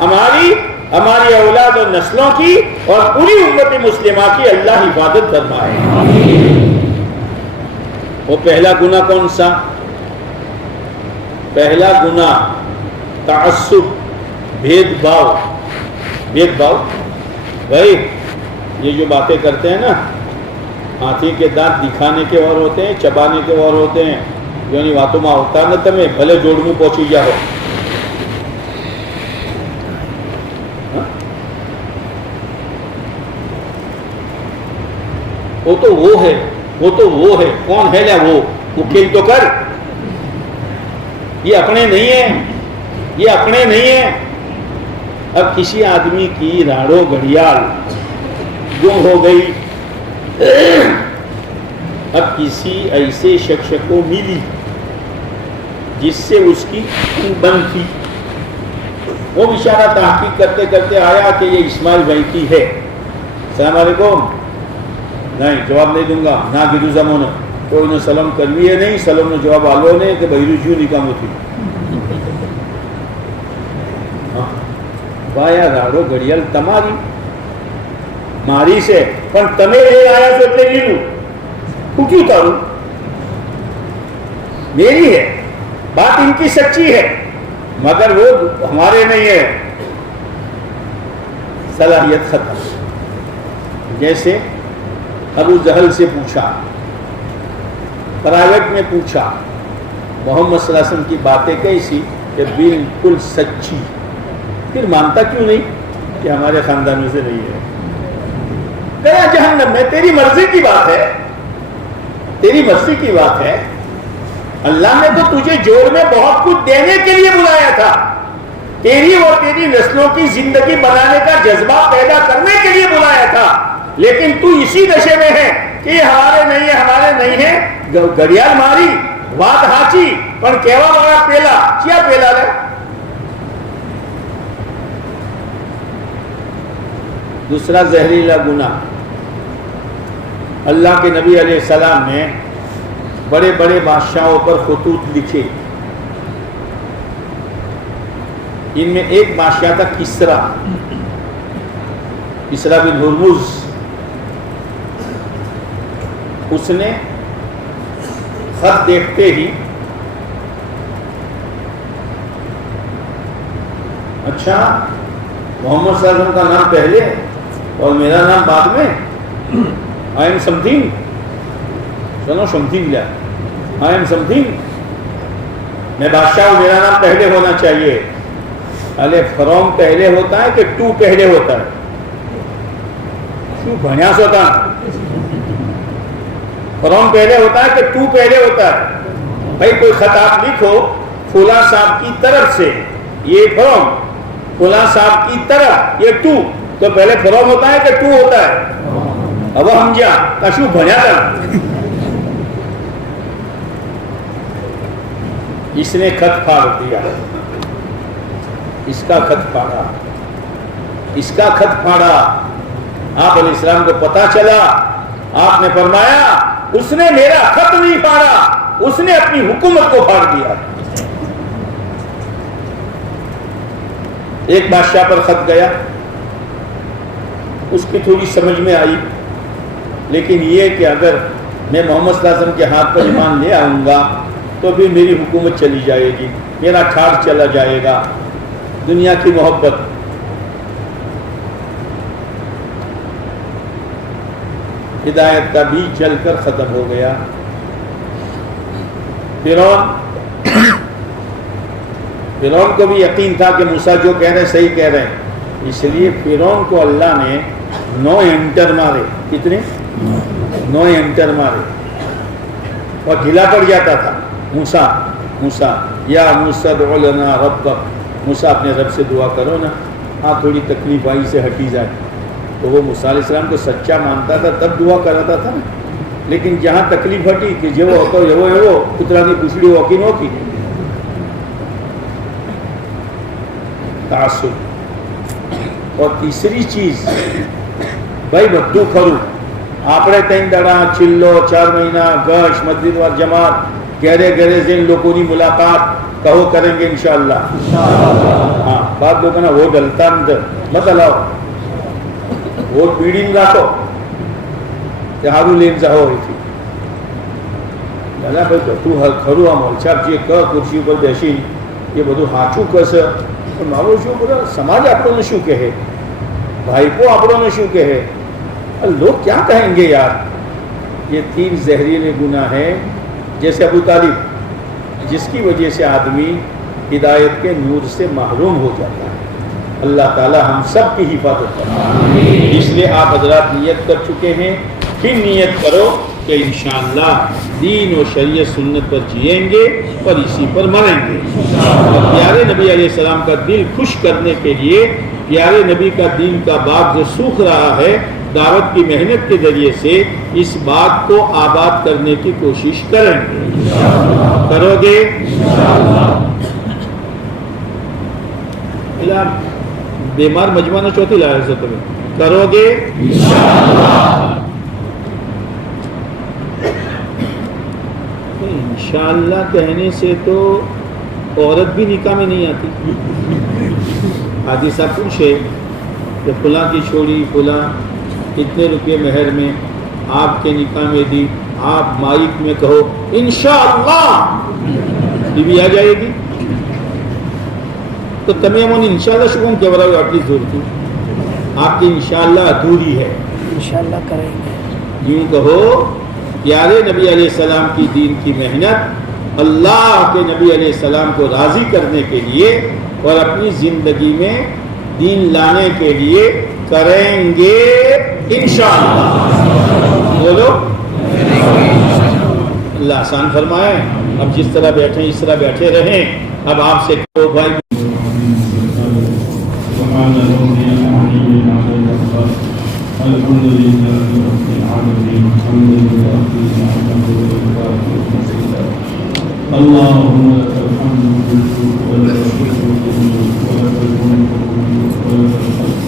ہماری اولاد اور نسلوں کی اور پوری امت مسلمہ کی اللہ حفاظت فرمائے. وہ پہلا گناہ کون سا؟ پہلا گناہ تعصب, بھید بھاؤ. بھائی یہ جو باتیں کرتے ہیں نا, ہاتھی کے دانت دکھانے کے اور ہوتے ہیں, چبانے کے اور ہوتے ہیں. جو نہیں باتوں میں ہوتا نا تمہیں بھلے جوڑ میں پہنچی جاؤ. وہ تو وہ ہے. کون ہے نا وہ کھیل تو کر. یہ اپنے نہیں ہیں. اب کسی آدمی کی راڑو گھڑیال گم ہو گئی, اب کسی ایسے شخص کو ملی جس سے اس کی بند تھی, وہ بیچارہ تحقیق کرتے کرتے آیا کہ یہ اسماعیل بھائی کی ہے. السلام علیکم. نہیں جواب نہیں دوں گا, نہ گرو زمانہ کوئی نے سلام کرવી ہے نہیں, سلام નો જવાબ આલો ને કે બૈરું જ્યું નિકામો થયું. વાયા રાડો ઘડિયાળ તમારી મારી છે, પણ તમે લઈ આવ્યા છો એટલે લીધું. હું ક્યું કરું? میری ہے, بات ان کی سچی ہے, مگر وہ ہمارے نہیں ہے. صلاحیت ختم. جیسے ابو جہل سے پوچھا, پرائیویٹ میں پوچھا, محمد صلی اللہ علیہ وسلم کی باتیں کیسی؟ کہ بالکل سچی. پھر مانتا کیوں نہیں کہ ہمارے خاندانوں سے نہیں ہے؟ گیا جہنم میں. تیری مرضی کی بات ہے, تیری مرضی کی بات ہے. اللہ نے تو تجھے جوڑ میں بہت کچھ دینے کے لیے بلایا تھا، تیری اور تیری نسلوں کی زندگی بنانے کا جذبہ پیدا کرنے کے لیے بلایا تھا، لیکن تو اسی نشے میں ہے کہ یہ ہمارے نہیں ہے، گڑیال ماری بات ہاچی پر کیوا والا پیلا کیا پیلا رہے۔ دوسرا زہریلا گناہ، اللہ کے نبی علیہ السلام نے بڑے بڑے بادشاہوں پر خطوط لکھے، ان میں ایک بادشاہ تھا کسرا بن ہرمز۔ اس نے خط دیکھتے ہی اچھا محمد صلی اللہ علیہ وسلم کا نام پہلے اور میرا نام بعد میں، آئی ایم سم تھنگ، سنو سمتھنگ لیا، آئی ایم سم تھنگ، میں بادشاہ ہوں، میرا نام پہلے ہونا چاہیے۔ ارے فرام پہلے ہوتا ہے کہ ٹو پہلے ہوتا ہے؟ کیوں بھنیاس ہوتا ہے؟ فرام پہلے ہوتا ہے کہ ٹو پہلے ہوتا ہے؟ بھائی کوئی خط آپ لکھو فلاں صاحب کی طرف سے، یہ فرام، فلاں صاحب کی طرف یہ ٹو، تو پہلے فرام ہوتا ہے کہ ٹو ہوتا ہے؟ اب ہم جا کشو بھنیا تھا۔ اس نے خط پھاڑ دیا، اس کا خط پھاڑا، اس کا خط پھاڑا۔ آپ علیہ السلام کو پتا چلا، آپ نے فرمایا اس نے میرا خط نہیں پھاڑا، اس نے اپنی حکومت کو پھاڑ دیا۔ ایک بادشاہ پر خط گیا، اس کی تھوڑی سمجھ میں آئی، لیکن یہ کہ اگر میں محمد صلی اللہ علیہ وسلم کے ہاتھ پر ایمان لے آؤں گا تو پھر میری حکومت چلی جائے گی، میرا ٹھاڑ چلا جائے گا، دنیا کی محبت۔ ہدایت کا بیج جل کر ختم ہو گیا۔ فرعون کو بھی یقین تھا کہ موسیٰ جو کہہ رہے ہیں صحیح کہہ رہے ہیں، اس لیے فرعون کو اللہ نے 9 انٹر مارے۔ کتنے؟ 9 انٹر مارے، اور ڈھیلا پڑ جاتا تھا۔ موسیٰ یا موسیٰ ادع لنا ربک، موسیٰ اپنے رب سے دعا کرو نا، ہاں تھوڑی تکلیف آئی سے ہٹی جائے۔ تو وہ موسیٰ علیہ السلام کو سچا مانتا تھا تب دعا کراتا تھا نا، لیکن جہاں تکلیف ہٹی کہ جو ہوتا وہ کترا کی پچھڑی ہوکی نہ ہوکی، تعصب۔ اور تیسری چیز بھائی بدو کھرو، આપણે 3 દાડા છિલ્લો 4 મહિના ગશ મસ્જિદ વાર જમાત ઘરે ઘરે જઈને લોકોની મુલાકાત કહો કરેંગે ઇન્શાઅલ્લાહ। હા, બાદ લોકોના વોટ હલતા મત હલાવો, વોટ પીડીને રાખો કે સારું લઈને જાઓ અહીંથી। ભલા ભાઈ બધું ખરું આમ વલસાડ જે ખુરશી ઉપર બેસી એ બધું સાચું કહેશે, પણ મારું શું બધા સમાજ આપણને શું કહે, ભાઈપો આપણને શું કહે, لوگ کیا کہیں گے یار۔ یہ 3 زہریلے گناہ ہیں، جیسے ابو طالب جس کی وجہ سے آدمی ہدایت کے نور سے محروم ہو جاتا ہے۔ اللہ تعالی ہم سب کی حفاظت کرے۔ اس لیے آپ حضرات نیت کر چکے ہیں، پھر نیت کرو کہ انشاءاللہ دین و شریعت سنت پر جئیں گے اور اسی پر مریں گے۔ اور پیارے نبی علیہ السلام کا دل خوش کرنے کے لیے پیارے نبی کا دین کا باغ جو سوکھ رہا ہے، دعوت کی محنت کے ذریعے سے اس باغ کو آباد کرنے کی کوشش کریں گے۔ کرو گے؟ بیمار مجموعہ چوتھی لایا سے تمہیں کرو گے؟ انشاءاللہ کہنے سے تو عورت بھی نکاح میں نہیں آتی۔ حدیثہ پوچھے کہ فلاں کی چھوڑی فلاں اتنے روپے مہر میں آپ کے نکاح میں دی، آپ مائک میں کہو انشاءاللہ بیوی آ جائے گی، تو تمہیں من انشاءاللہ شکم کیا برای اٹلی زور کی، آپ کی انشاءاللہ ادھوری ہے، انشاءاللہ کریں گے۔ یوں کہو پیارے نبی علیہ السلام کی دین کی محنت اللہ کے نبی علیہ السلام کو راضی کرنے کے لیے اور اپنی زندگی میں دین لانے کے لیے کریں گے انشاءاللہ۔ بولو اللہ آسان فرمائے. اب جس طرح بیٹھے اس طرح بیٹھے رہیں. اب آپ سے کو بھائی الحمد لله رب العالمين حمد لله اللهم لك الحمد ولك الشكر ولك الملك ولك الخلق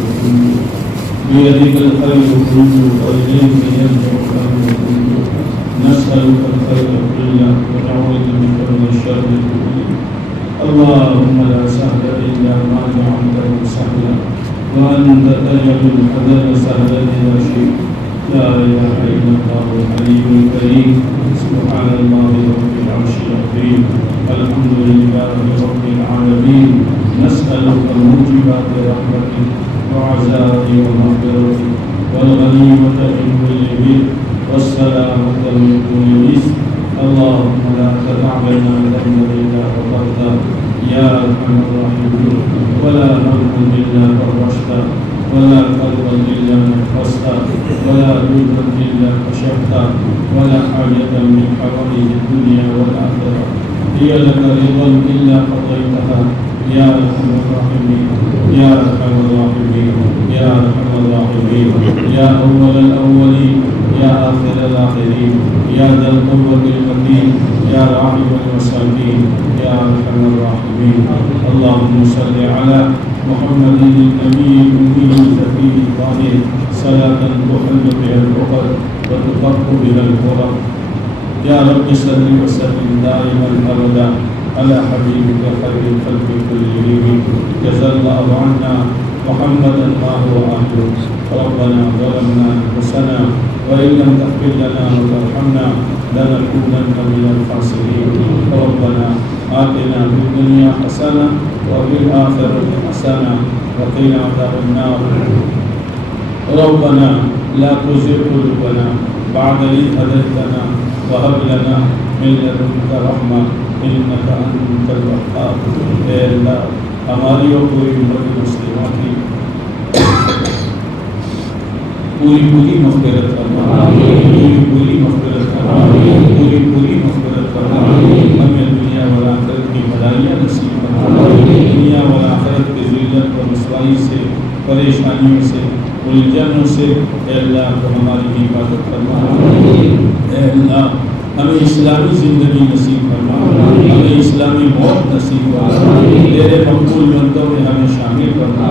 بيدك الخير كله واليك يرجع الامر كله نسالك الخير كله ونعوذ بك من الشر كله اللهم لا سهل الا ما جعلته سهلا وأنت تجعل الحزن سهلا إذا شئت لا إله إلا الله الحليم الكريم سبحان الله رب العرش العظيم الحمد لله رب العالمين نسألك موجبات رحمتك وعزائم مغفرتك والغنيمة من كل بر والسلامة من كل إثم اللهم لا تدع لنا ذنبا إلا غفرته يا أرحم الراحمين ولا هما إلا فرجته ولا كربا إلا نفسته ولا دينا إلا كشفته ولا حاجة من حوائج الدنيا والآخرة هي لك رضا إلا قضيتها يا أرحم الراحمين يا أرحم الراحمين يا أرحم الراحمين يا أول الأولين يا آخر الآخرين يا ذا القوة المتين يا راحم المساكين يا أرحم الراحمين اللهم صل على محمد النبي الأمي الشفيع الطاهر صلاة تحل بها العقد وتفك بها الكرب يا رب صل وسلم دائما أبدا على حبيبك خير الخلق كلهم جزا الله عنا محمدا ما هو أهله ربنا ظلمنا أنفسنا وإن لم تغفر لنا وترحمنا لنكونن من الخاسرين ربنا آتنا في الدنيا حسنة وفي الآخرة حسنة وقنا عذاب النار ربنا لا تزغ قلوبنا بعد إذ هديتنا وهب لنا من لدنك رحمة إنك أنت الوهاب. اے اللہ ہماری اور پوری امت مسلمہ کی پوری مغفرت فرما پوری مغفرت فرما پوری مغفرت فرما ہمیں دنیا و آخرت کی بھلائیاں نصیب فرما دنیا و آخرت کی ذلت و رسوائی سے پریشانیوں سے الجھنوں سے اے اللہ تو ہماری حفاظت فرما اے اللہ ہمیں اسلامی زندگی نصیب فرما ہمیں اسلامی موت نصیب فرما تیرے مقبول بندوں میں ہمیں شامل فرما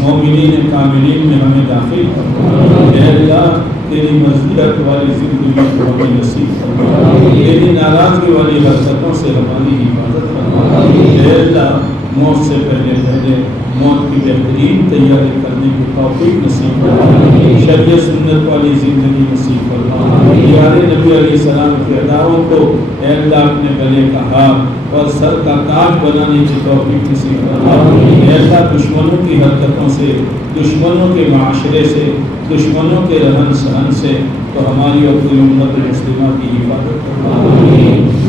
مومنین کاملین میں ہمیں داخل فرما اے اللہ تیری مرضیت والی زندگی کو ہمیں نصیب فرما تیری ناراضگی والی حرکتوں سے ہماری حفاظت فرما اے اللہ موت سے پہلے موت کی بہترین تیاری کرنے کی توفیق نصیب فرما شریعت سنت والی زندگی نصیب فرما پیارے نبی علیہ السلام کے اداؤں کو اے اللہ اپنے گلے کا ہار اور سر کا تاج بنانے کی توفیق نصیب فرما اے اللہ دشمنوں کی حرکتوں سے دشمنوں کے معاشرے سے دشمنوں کے رہن سہن سے تو ہماری اور پوری امت مسلمہ کی حفاظت فرما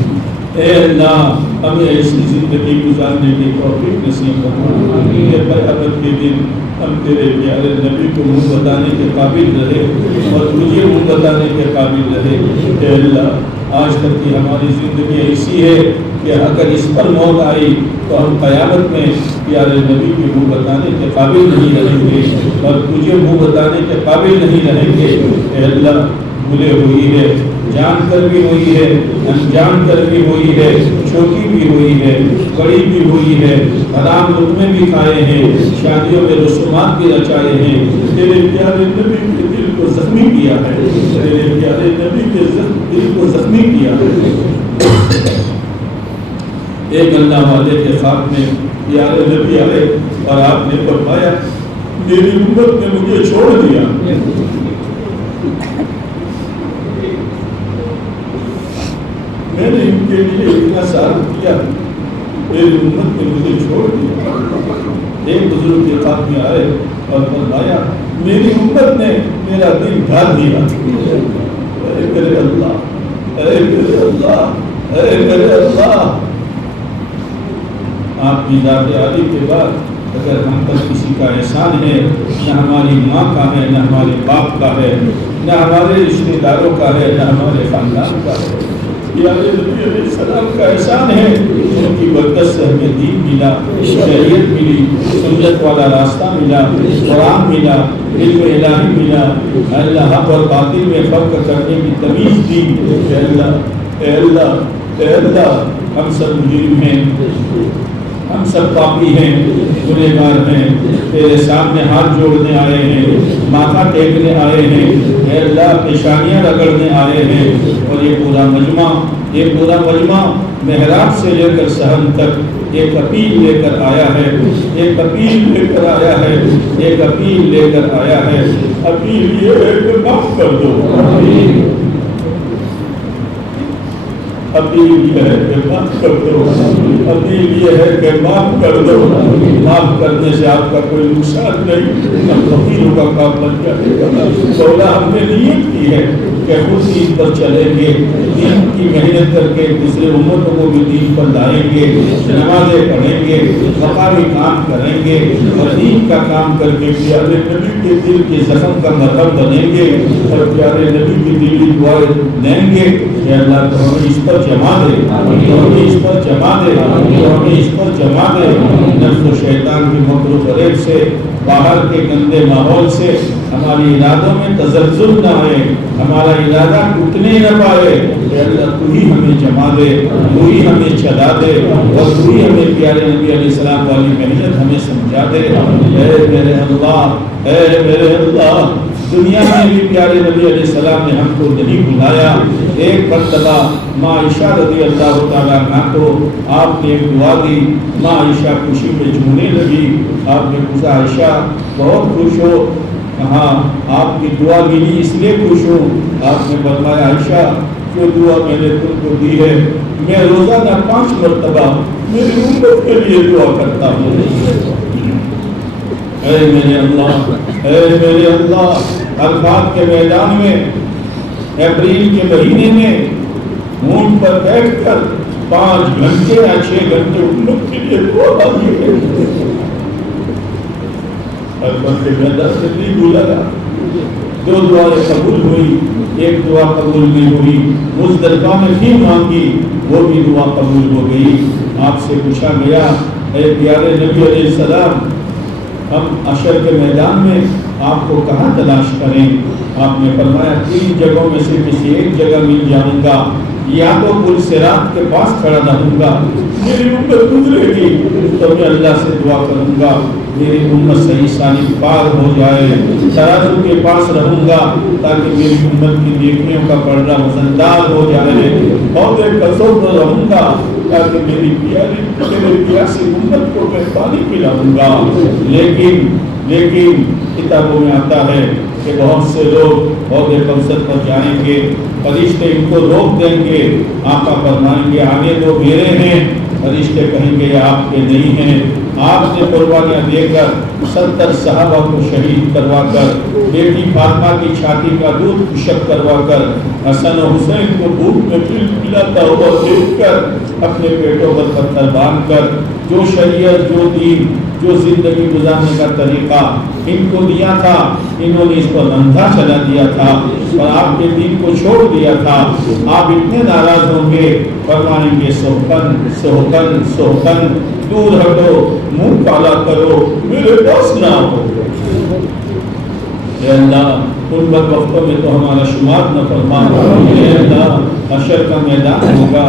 اے اللہ ہمیں ایسی زندگی گزارنے کی توفیق نصیب فرما کہ قیامت کے دن ہم تیرے پیارے نبی کو منہ بتانے کے قابل رہے اور تجھے منہ بتانے کے قابل رہے اے اللہ آج تک کی ہماری زندگی ایسی ہے کہ اگر اس پر موت آئی تو ہم قیامت میں پیارے نبی کے منہ بتانے کے قابل نہیں رہیں گے اور تجھے منہ بتانے کے قابل نہیں رہیں گے اے اللہ بھولے ہوئی ہے جان کر بھی ہوئی ہے انجان کر بھی ہوئی ہے چھوٹی بھی ہوئی ہے بڑی بھی ہوئی ہے حرام لقمے بھی کھائے ہیں شادیوں میں رسومات بھی رچائے ہیں تیرے پیارے نبی کے دل کو زخمی کیا ہے تیرے پیارے نبی کے دل کو زخمی کیا ہے ایک اللہ والے کے خواب میں پیارے نبی آئے اور آپ نے فرمایا میری امت نے مجھے چھوڑ دیا میں نے ان کے لیے اتنا سارا کیا میری امت نے مجھے چھوڑ دیا ایک بزرگ کے خواب میں آئے اور فرمایا میری امت نے میرا دل ڈھال دیا اے میرے اللہ اے میرے اللہ اے میرے اللہ آپ کی ذات عالی کے بعد اگر ہم پر کسی کا احسان ہے نہ ہماری ماں کا ہے نہ ہمارے باپ کا ہے نہ ہمارے رشتہ داروں کا ہے نہ ہمارے خاندان کا ہے پیارے نبی علیہ السلام کا احسان ہے، ان کی برکت سے ہمیں دین ملا، شریعت ملی، سنت والا راستہ ملا، قرآن ملا، علم الہی ملا۔ اللہ حق اور باطل میں فرق کرنے کی تمیز دی۔ اے اللہ، اے اللہ، اے اللہ، ہم سب مجرم ہیں، ہم سب پاپی ہیں، گنہگار ہیں، تیرے سامنے ہاتھ جوڑنے آئے ہیں، ماتھا ٹیکنے آئے ہیں، اے اللہ پیشانیاں رگڑنے آئے ہیں۔ اور یہ پورا مجمع محراب سے لے کر صحن تک ایک اپیل لے کر آیا ہے، ایک اپیل لے کر آیا ہے، ایک اپیل لے کر آیا ہے۔ اپیل یہ ہے کہ معاف کر دو، اپیل یہ ہے کہ معاف کر دو، اپیل یہ ہے کہ معاف کر دو۔ معاف کرنے سے آپ کا کوئی نقصان نہیں، ہم وکیلوں کا کام بن جائے گا۔ مولا ہم نے نیت کی ہے کہ خود دین پر چلیں گے، دین کی محنت کر کے دوسرے امتوں کو بھی دین پر لائیں گے، نمازیں پڑھیں گے، مقامی کام کریں گے، اور دین کا کام کر کے پیارے نبی کے دل کے زخم کا مرہم بنیں گے، اور پیارے نبی کی دلی دعائیں لیں گے کہ اللہ تو ہمیں اس پر جما دے، تو ہمیں اس پر جما دے، تو ہمیں اس پر جما دے۔ نفس و شیطان کی مکر و فریب سے، باہر کے گندے ماحول سے ہماری ارادوں میں تزلزل نہ آئے، ہمارا ارادہ ٹوٹنے نہ پائے۔ اے اللہ تو ہی ہمیں جما دے، تو ہی ہمیں چلا دے، اور تو ہی ہمیں پیارے نبی علیہ السلام والی محنت ہمیں سمجھا دے۔ اے میرے اللہ، اے میرے اللہ، دنیا میں بھی پیارے نبی علیہ السلام نے ہم کو نہیں بلایا۔ ایک مرتبہ ماں عائشہ رضی اللہ تعالیٰ عنہ کو آپ نے ایک دعا دی، ماں عائشہ خوشی میں جھومنے لگی۔ آپ نے پوچھا عائشہ بہت خوش ہو؟ کہاں آپ کی دعا ملی اس لیے خوش ہوں۔ آپ نے فرمایا عائشہ جو دعا میں نے تم کو دی ہے، میں روزانہ 5 مرتبہ میری امت کے لیے دعا کرتا ہوں۔ اے میرے اللہ، اے میرے اللہ، عرفات کے میدان میں اپریل کے مہینے میں اونٹ پر بیٹھ کر 5 گھنٹے یا 6 گھنٹے امت کے لیے دعا کی۔ عرفات کے میدان سے نہیں بلایا، 2 دعائیں قبول ہوئی، ایک دعا قبول نہیں ہوئی، مزدلفہ میں بھی مانگی، وہ بھی دعا قبول ہو گئی۔ آپ سے پوچھا گیا اے پیارے نبی علیہ السلام، ہم عشر کے میدان میں آپ کو کہاں تلاش کریں؟ آپ نے فرمایا 3 جگہوں میں سے کسی ایک جگہ مل جاؤں گا، یا تو پل صراط کے پاس کھڑا رہوں گا، میری امت گزرے گی تو میں اللہ سے دعا کروں گا میری امت صحیح سالم پار ہو جائے، ترازو کے پاس رہوں گا تاکہ میری امت کی نیکیوں کا پردہ وزندار ہو جائے، عہدے کسور پر رہوں گا تاکہ میری پیاسی امت کو میں پانی پلاؤں گا۔ لیکن کتابوں میں آتا ہے کہ بہت سے لوگ عہدے کوثر پر جائیں گے، فرشتے ان کو روک دیں گے، آقا فرمائیں گے آگے وہ میرے ہیں، فرشتے کہیں گے یہ آپ کے نہیں ہیں۔ آپ نے قربانیاں دے کر 70 صحابہ کو شہید کروا کر، بیٹی فاطمہ کی چھاتی کا دودھ خشک کروا کر، حسن و حسین کو بھوک میں پلاتا ہوا دیکھ کر، اپنے پیٹوں پر پتھر باندھ کر، جو شریعت، جو دین، جو زندگی گزارنے کا طریقہ ان کو دیا تھا، انہوں نے اس پر اندھا چلا دیا تھا اور آپ کے دین کو چھوڑ دیا تھا۔ آپ اتنے ناراض ہوں گے، فرمائیں گے سوکن سوکن سوکن، دور ہٹو، منہ کالا کرو، میرے پاس نہ ہو۔ اے اللہ ان وقتوں میں تو ہمارا شمار نہ فرما۔ اے اللہ حشر کا میدان ہوگا،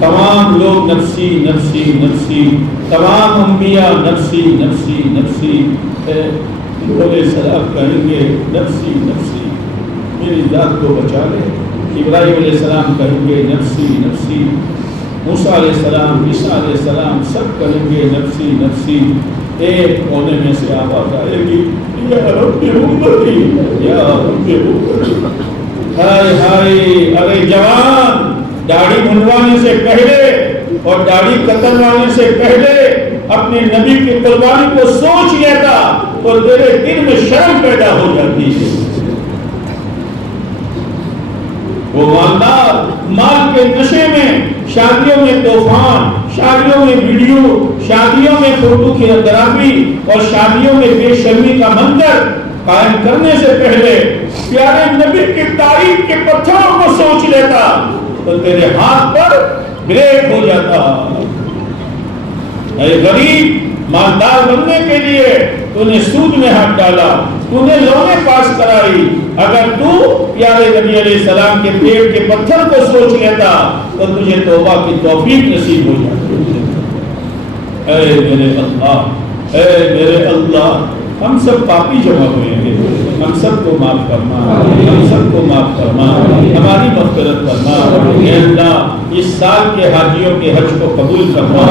تمام لوگ نفسی نفسی نفسی، تمام انبیاء نفسی نفسی نفسی، علیہ السلام کہیں گے نفسی نفسی، میری ذات کو بچا لے۔ ابراہیم علیہ السلام کہیں گے نفسی نفسی، موسیٰ علیہ السلام، عیسیٰ علیہ السلام سب کہیں گے نفسی نفسی۔ ایک کونے میں سے آواز آئے گی یا رب امتی، یا رب امتی۔ ہائے ہائے، ارے جوان، داڑھی منڈوانے سے پہلے اور داڑھی کتروانے سے پہلے اپنے نبی کی قربانی کو سوچ لیتا تو تیرے دل میں شرم پیدا ہو جاتی ہے۔ وہ مالدار مال کے نشے میں، شادیوں میں طوفان، شادیوں میں ویڈیو، شادیوں میں فوٹو کی خرابی اور شادیوں میں بے شرمی کا منظر قائم کرنے سے پہلے پیارے نبی کی تعریف کے پتھروں کو سوچ لیتا تو تیرے ہاتھ پر بریک ہو جاتا۔ اے غریب، مالدار بننے کے لیے تو نے سود میں ہاتھ ڈالا، تو نے لونے پاس کرائی۔ اگر تو پیارے نبی علیہ السلام کے پیٹ کے پتھر کو سوچ لیتا تو تجھے توبہ کی توفیق نصیب ہو جاتی۔ اے میرے اللہ، اے میرے اللہ، ہم سب پاپی جمع ہوئے ہیں، ہم سب کو معاف فرما، ہم سب کو معاف فرما، ہماری مغفرت فرما۔ اے اللہ، اس سال کے حاجیوں کے حج کو قبول فرما،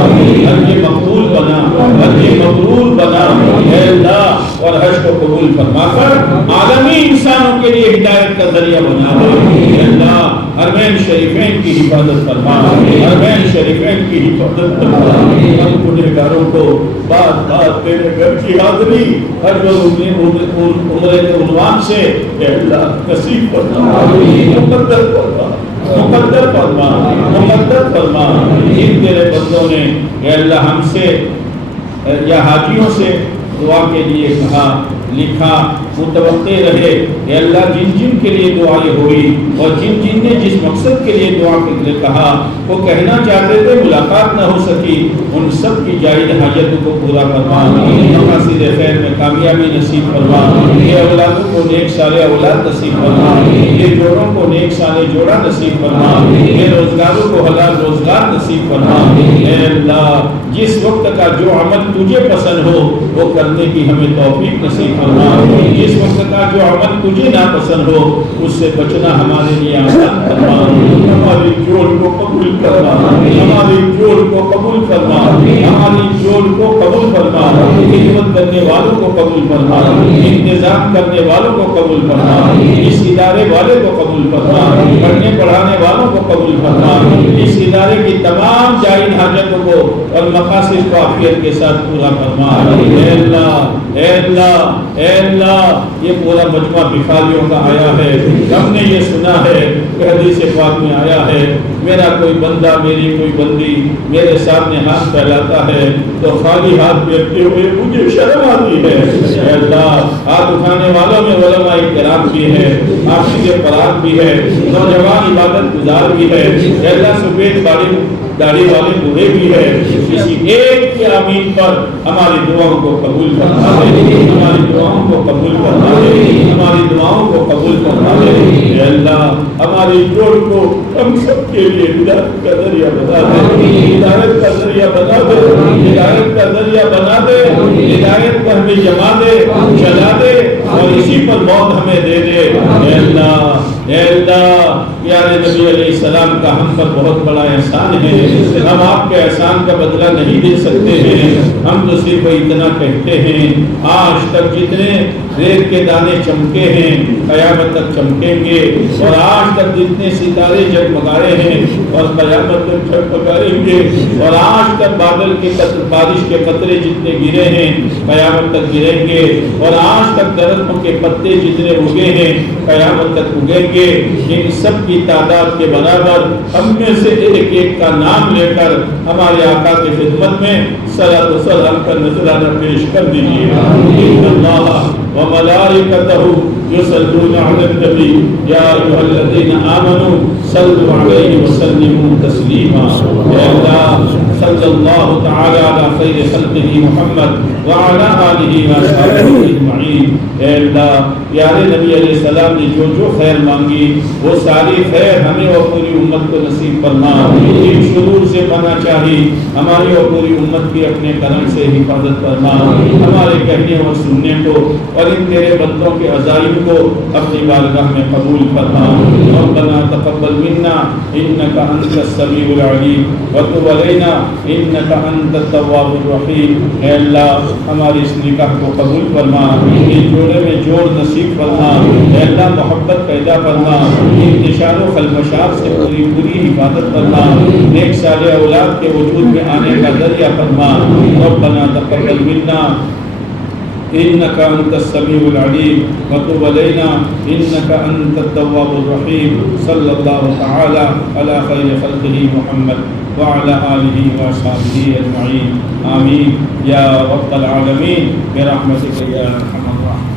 حج مقبول بنا، حج مبرور بنا اے اللہ، اور حج کو قبول فرما کر عالمی انسانوں کے لیے ہدایت کا ذریعہ بنا دے۔ اے اللہ، حرمین شریفین کی حفاظت فرما، حرمین شریفین کی حفاظت فرما۔ ہم گنہگاروں کو بات بات تیرے گھر کی حاضری حج اور عمرے کے عنوان سے اے اللہ نصیب فرما، مقدر فرما، مقدر فرما، مقدر فرما۔ جن تیرے بندوں نے اے اللہ ہم سے یا حاجیوں سے دعا کے لیے کہا، لکھا، متوقع رہے، اے اللہ جن جن کے لیے دعائیں ہوئی اور جن جن نے جس مقصد کے لیے دعا کے لیے کہا، وہ کہنا چاہتے تھے ملاقات نہ ہو سکی، ان سب کی جائز حاجتوں کو پورا فرما، مقاصد خیر میں کامیابی نصیب فرما، یہ اولادوں کو نیک سالے اولاد نصیب فرما، یہ جوڑوں کو نیک سالے جوڑا نصیب فرما، یہ روزگاروں کو حلال روزگار نصیب فرما۔ اے اللہ، جس وقت کا جو عمل تجھے پسند ہو وہ کرنے کی ہمیں توفیق نصیب فرما، جس وقت کا جو عمل تجھے ناپسند ہو اس سے بچنا ہمارے لیے آسان فرما۔ ہماری جوڑ کو قبول فرما، ہماری جوڑ کو قبول فرما، ہماری جوڑ کو قبول فرما، خدمت کرنے والوں کو قبول فرما، انتظام کرنے والوں کو قبول فرما، اس ادارے والے کو قبول فرما، پڑھنے پڑھانے والوں کو قبول فرما، اس ادارے کی تمام جائز حاجتوں کو اور مقاصد کو عافیت کے ساتھ پورا فرما۔ اے اللہ، اے اللہ، اے اللہ، یہ پورا مجمع بخاریوں کا آیا ہے، ہم نے یہ سنا ہے کہ حدیث پاک میں آیا ہے میرا کوئی بندہ میری کوئی بندی میرے سامنے ہاتھ پھیلاتا ہے تو خالی ہاتھ پھیرتے ہوئے مجھے شرم آتی ہے۔ اے اللہ، ہاتھ اٹھانے والوں میں علماء کرام بھی ہے، حافظ قرآن بھی ہے، نوجوان عبادت گزار بھی ہے، اے اللہ سفید داڑھی والے بوڑھے بھی ہے، کسی ایک کے آمین پر ہماری دعاؤں کو قبول فرما دے، ہماری دعاؤں کو قبول فرما دے، ہماری دعاؤں کو قبول فرما دے۔ اے اللہ، ہماری جوڑ کو ہم سب کے لیے ہدایت کا ذریعہ بنا دے، ہدایت کا ذریعہ بنا دے، ہدایت کا ذریعہ بنا دے، ہدایت کو ہمیں جما دے، چلا دے اور اسی پر موت ہمیں دے دے۔ اے اللہ، اے اللہ، پیارے نبی علیہ السلام کا ہم پر بہت بڑا احسان ہے، ہم آپ کے احسان کا بدلہ نہیں دے سکتے ہیں، ہم تو صرف اتنا کہتے ہیں آج تک جتنے ریت کے دانے چمکے ہیں قیامت تک چمکیں گے، اور آج تک جتنے ستارے جگمگائے ہیں اور قیامت تک جگمگائیں گے، اور آج تک بارش کے قطرے جتنے گرے ہیں قیامت تک گریں گے، اور آج تک درختوں کے پتے جتنے اگے ہیں قیامت تک اگیں گے، ان سب کی تعداد کے برابر ہم میں سے ایک ایک کا نام لے کر ہمارے آقا کی خدمت میں صلاۃ و سلام کا نذرانہ پیش کر دیجیے۔ ان اللہ وملائکتہ یصلون علی النبی یا ایھا الذین آمنوا صلوا علیہ وسلموا تسلیما۔ اے اللہ، صلی اللہ تعالی علی خیر خلقہ محمد وعلی آلہ وصحبہ اجمعین۔ اے اللہ، پیارے نبی علیہ السلام نے جو جو خیر مانگی وہ ساری خیر ہمیں اور پوری امت کو نصیب فرما، ان شرور سے پناہ چاہی، ہماری اور پوری امت کی اپنے کرم سے حفاظت فرما، ہمارے کہنے اور سننے کو اور ان تیرے بندوں کے عزائم کو اپنی بارگاہ میں قبول فرما۔ ربنا تقبل منا انک انت السمیع العلیم وتب علینا انک انت التواب الرحیم۔ اے اللہ، ہماری اس نکاح کو قبول فرما، اس جوڑے میں جوڑ نصیب فرما، اے اللہ محبت پیدا فرما، انتشار و خلمشار سے پوری حفاظت فرما، نیک صالح اولاد کے وجود میں آنے کا ذریعہ فرما۔ ربنا تقبل منا انک انت السمیع العلیم وتب علینا انک انت التواب الرحیم۔ صلی اللہ تعالی علی خیر خلقہ محمد وعلی آلہ وصحبہ اجمعین، آمین یا رب العالمین برحمتک یا ارحم الراحمین۔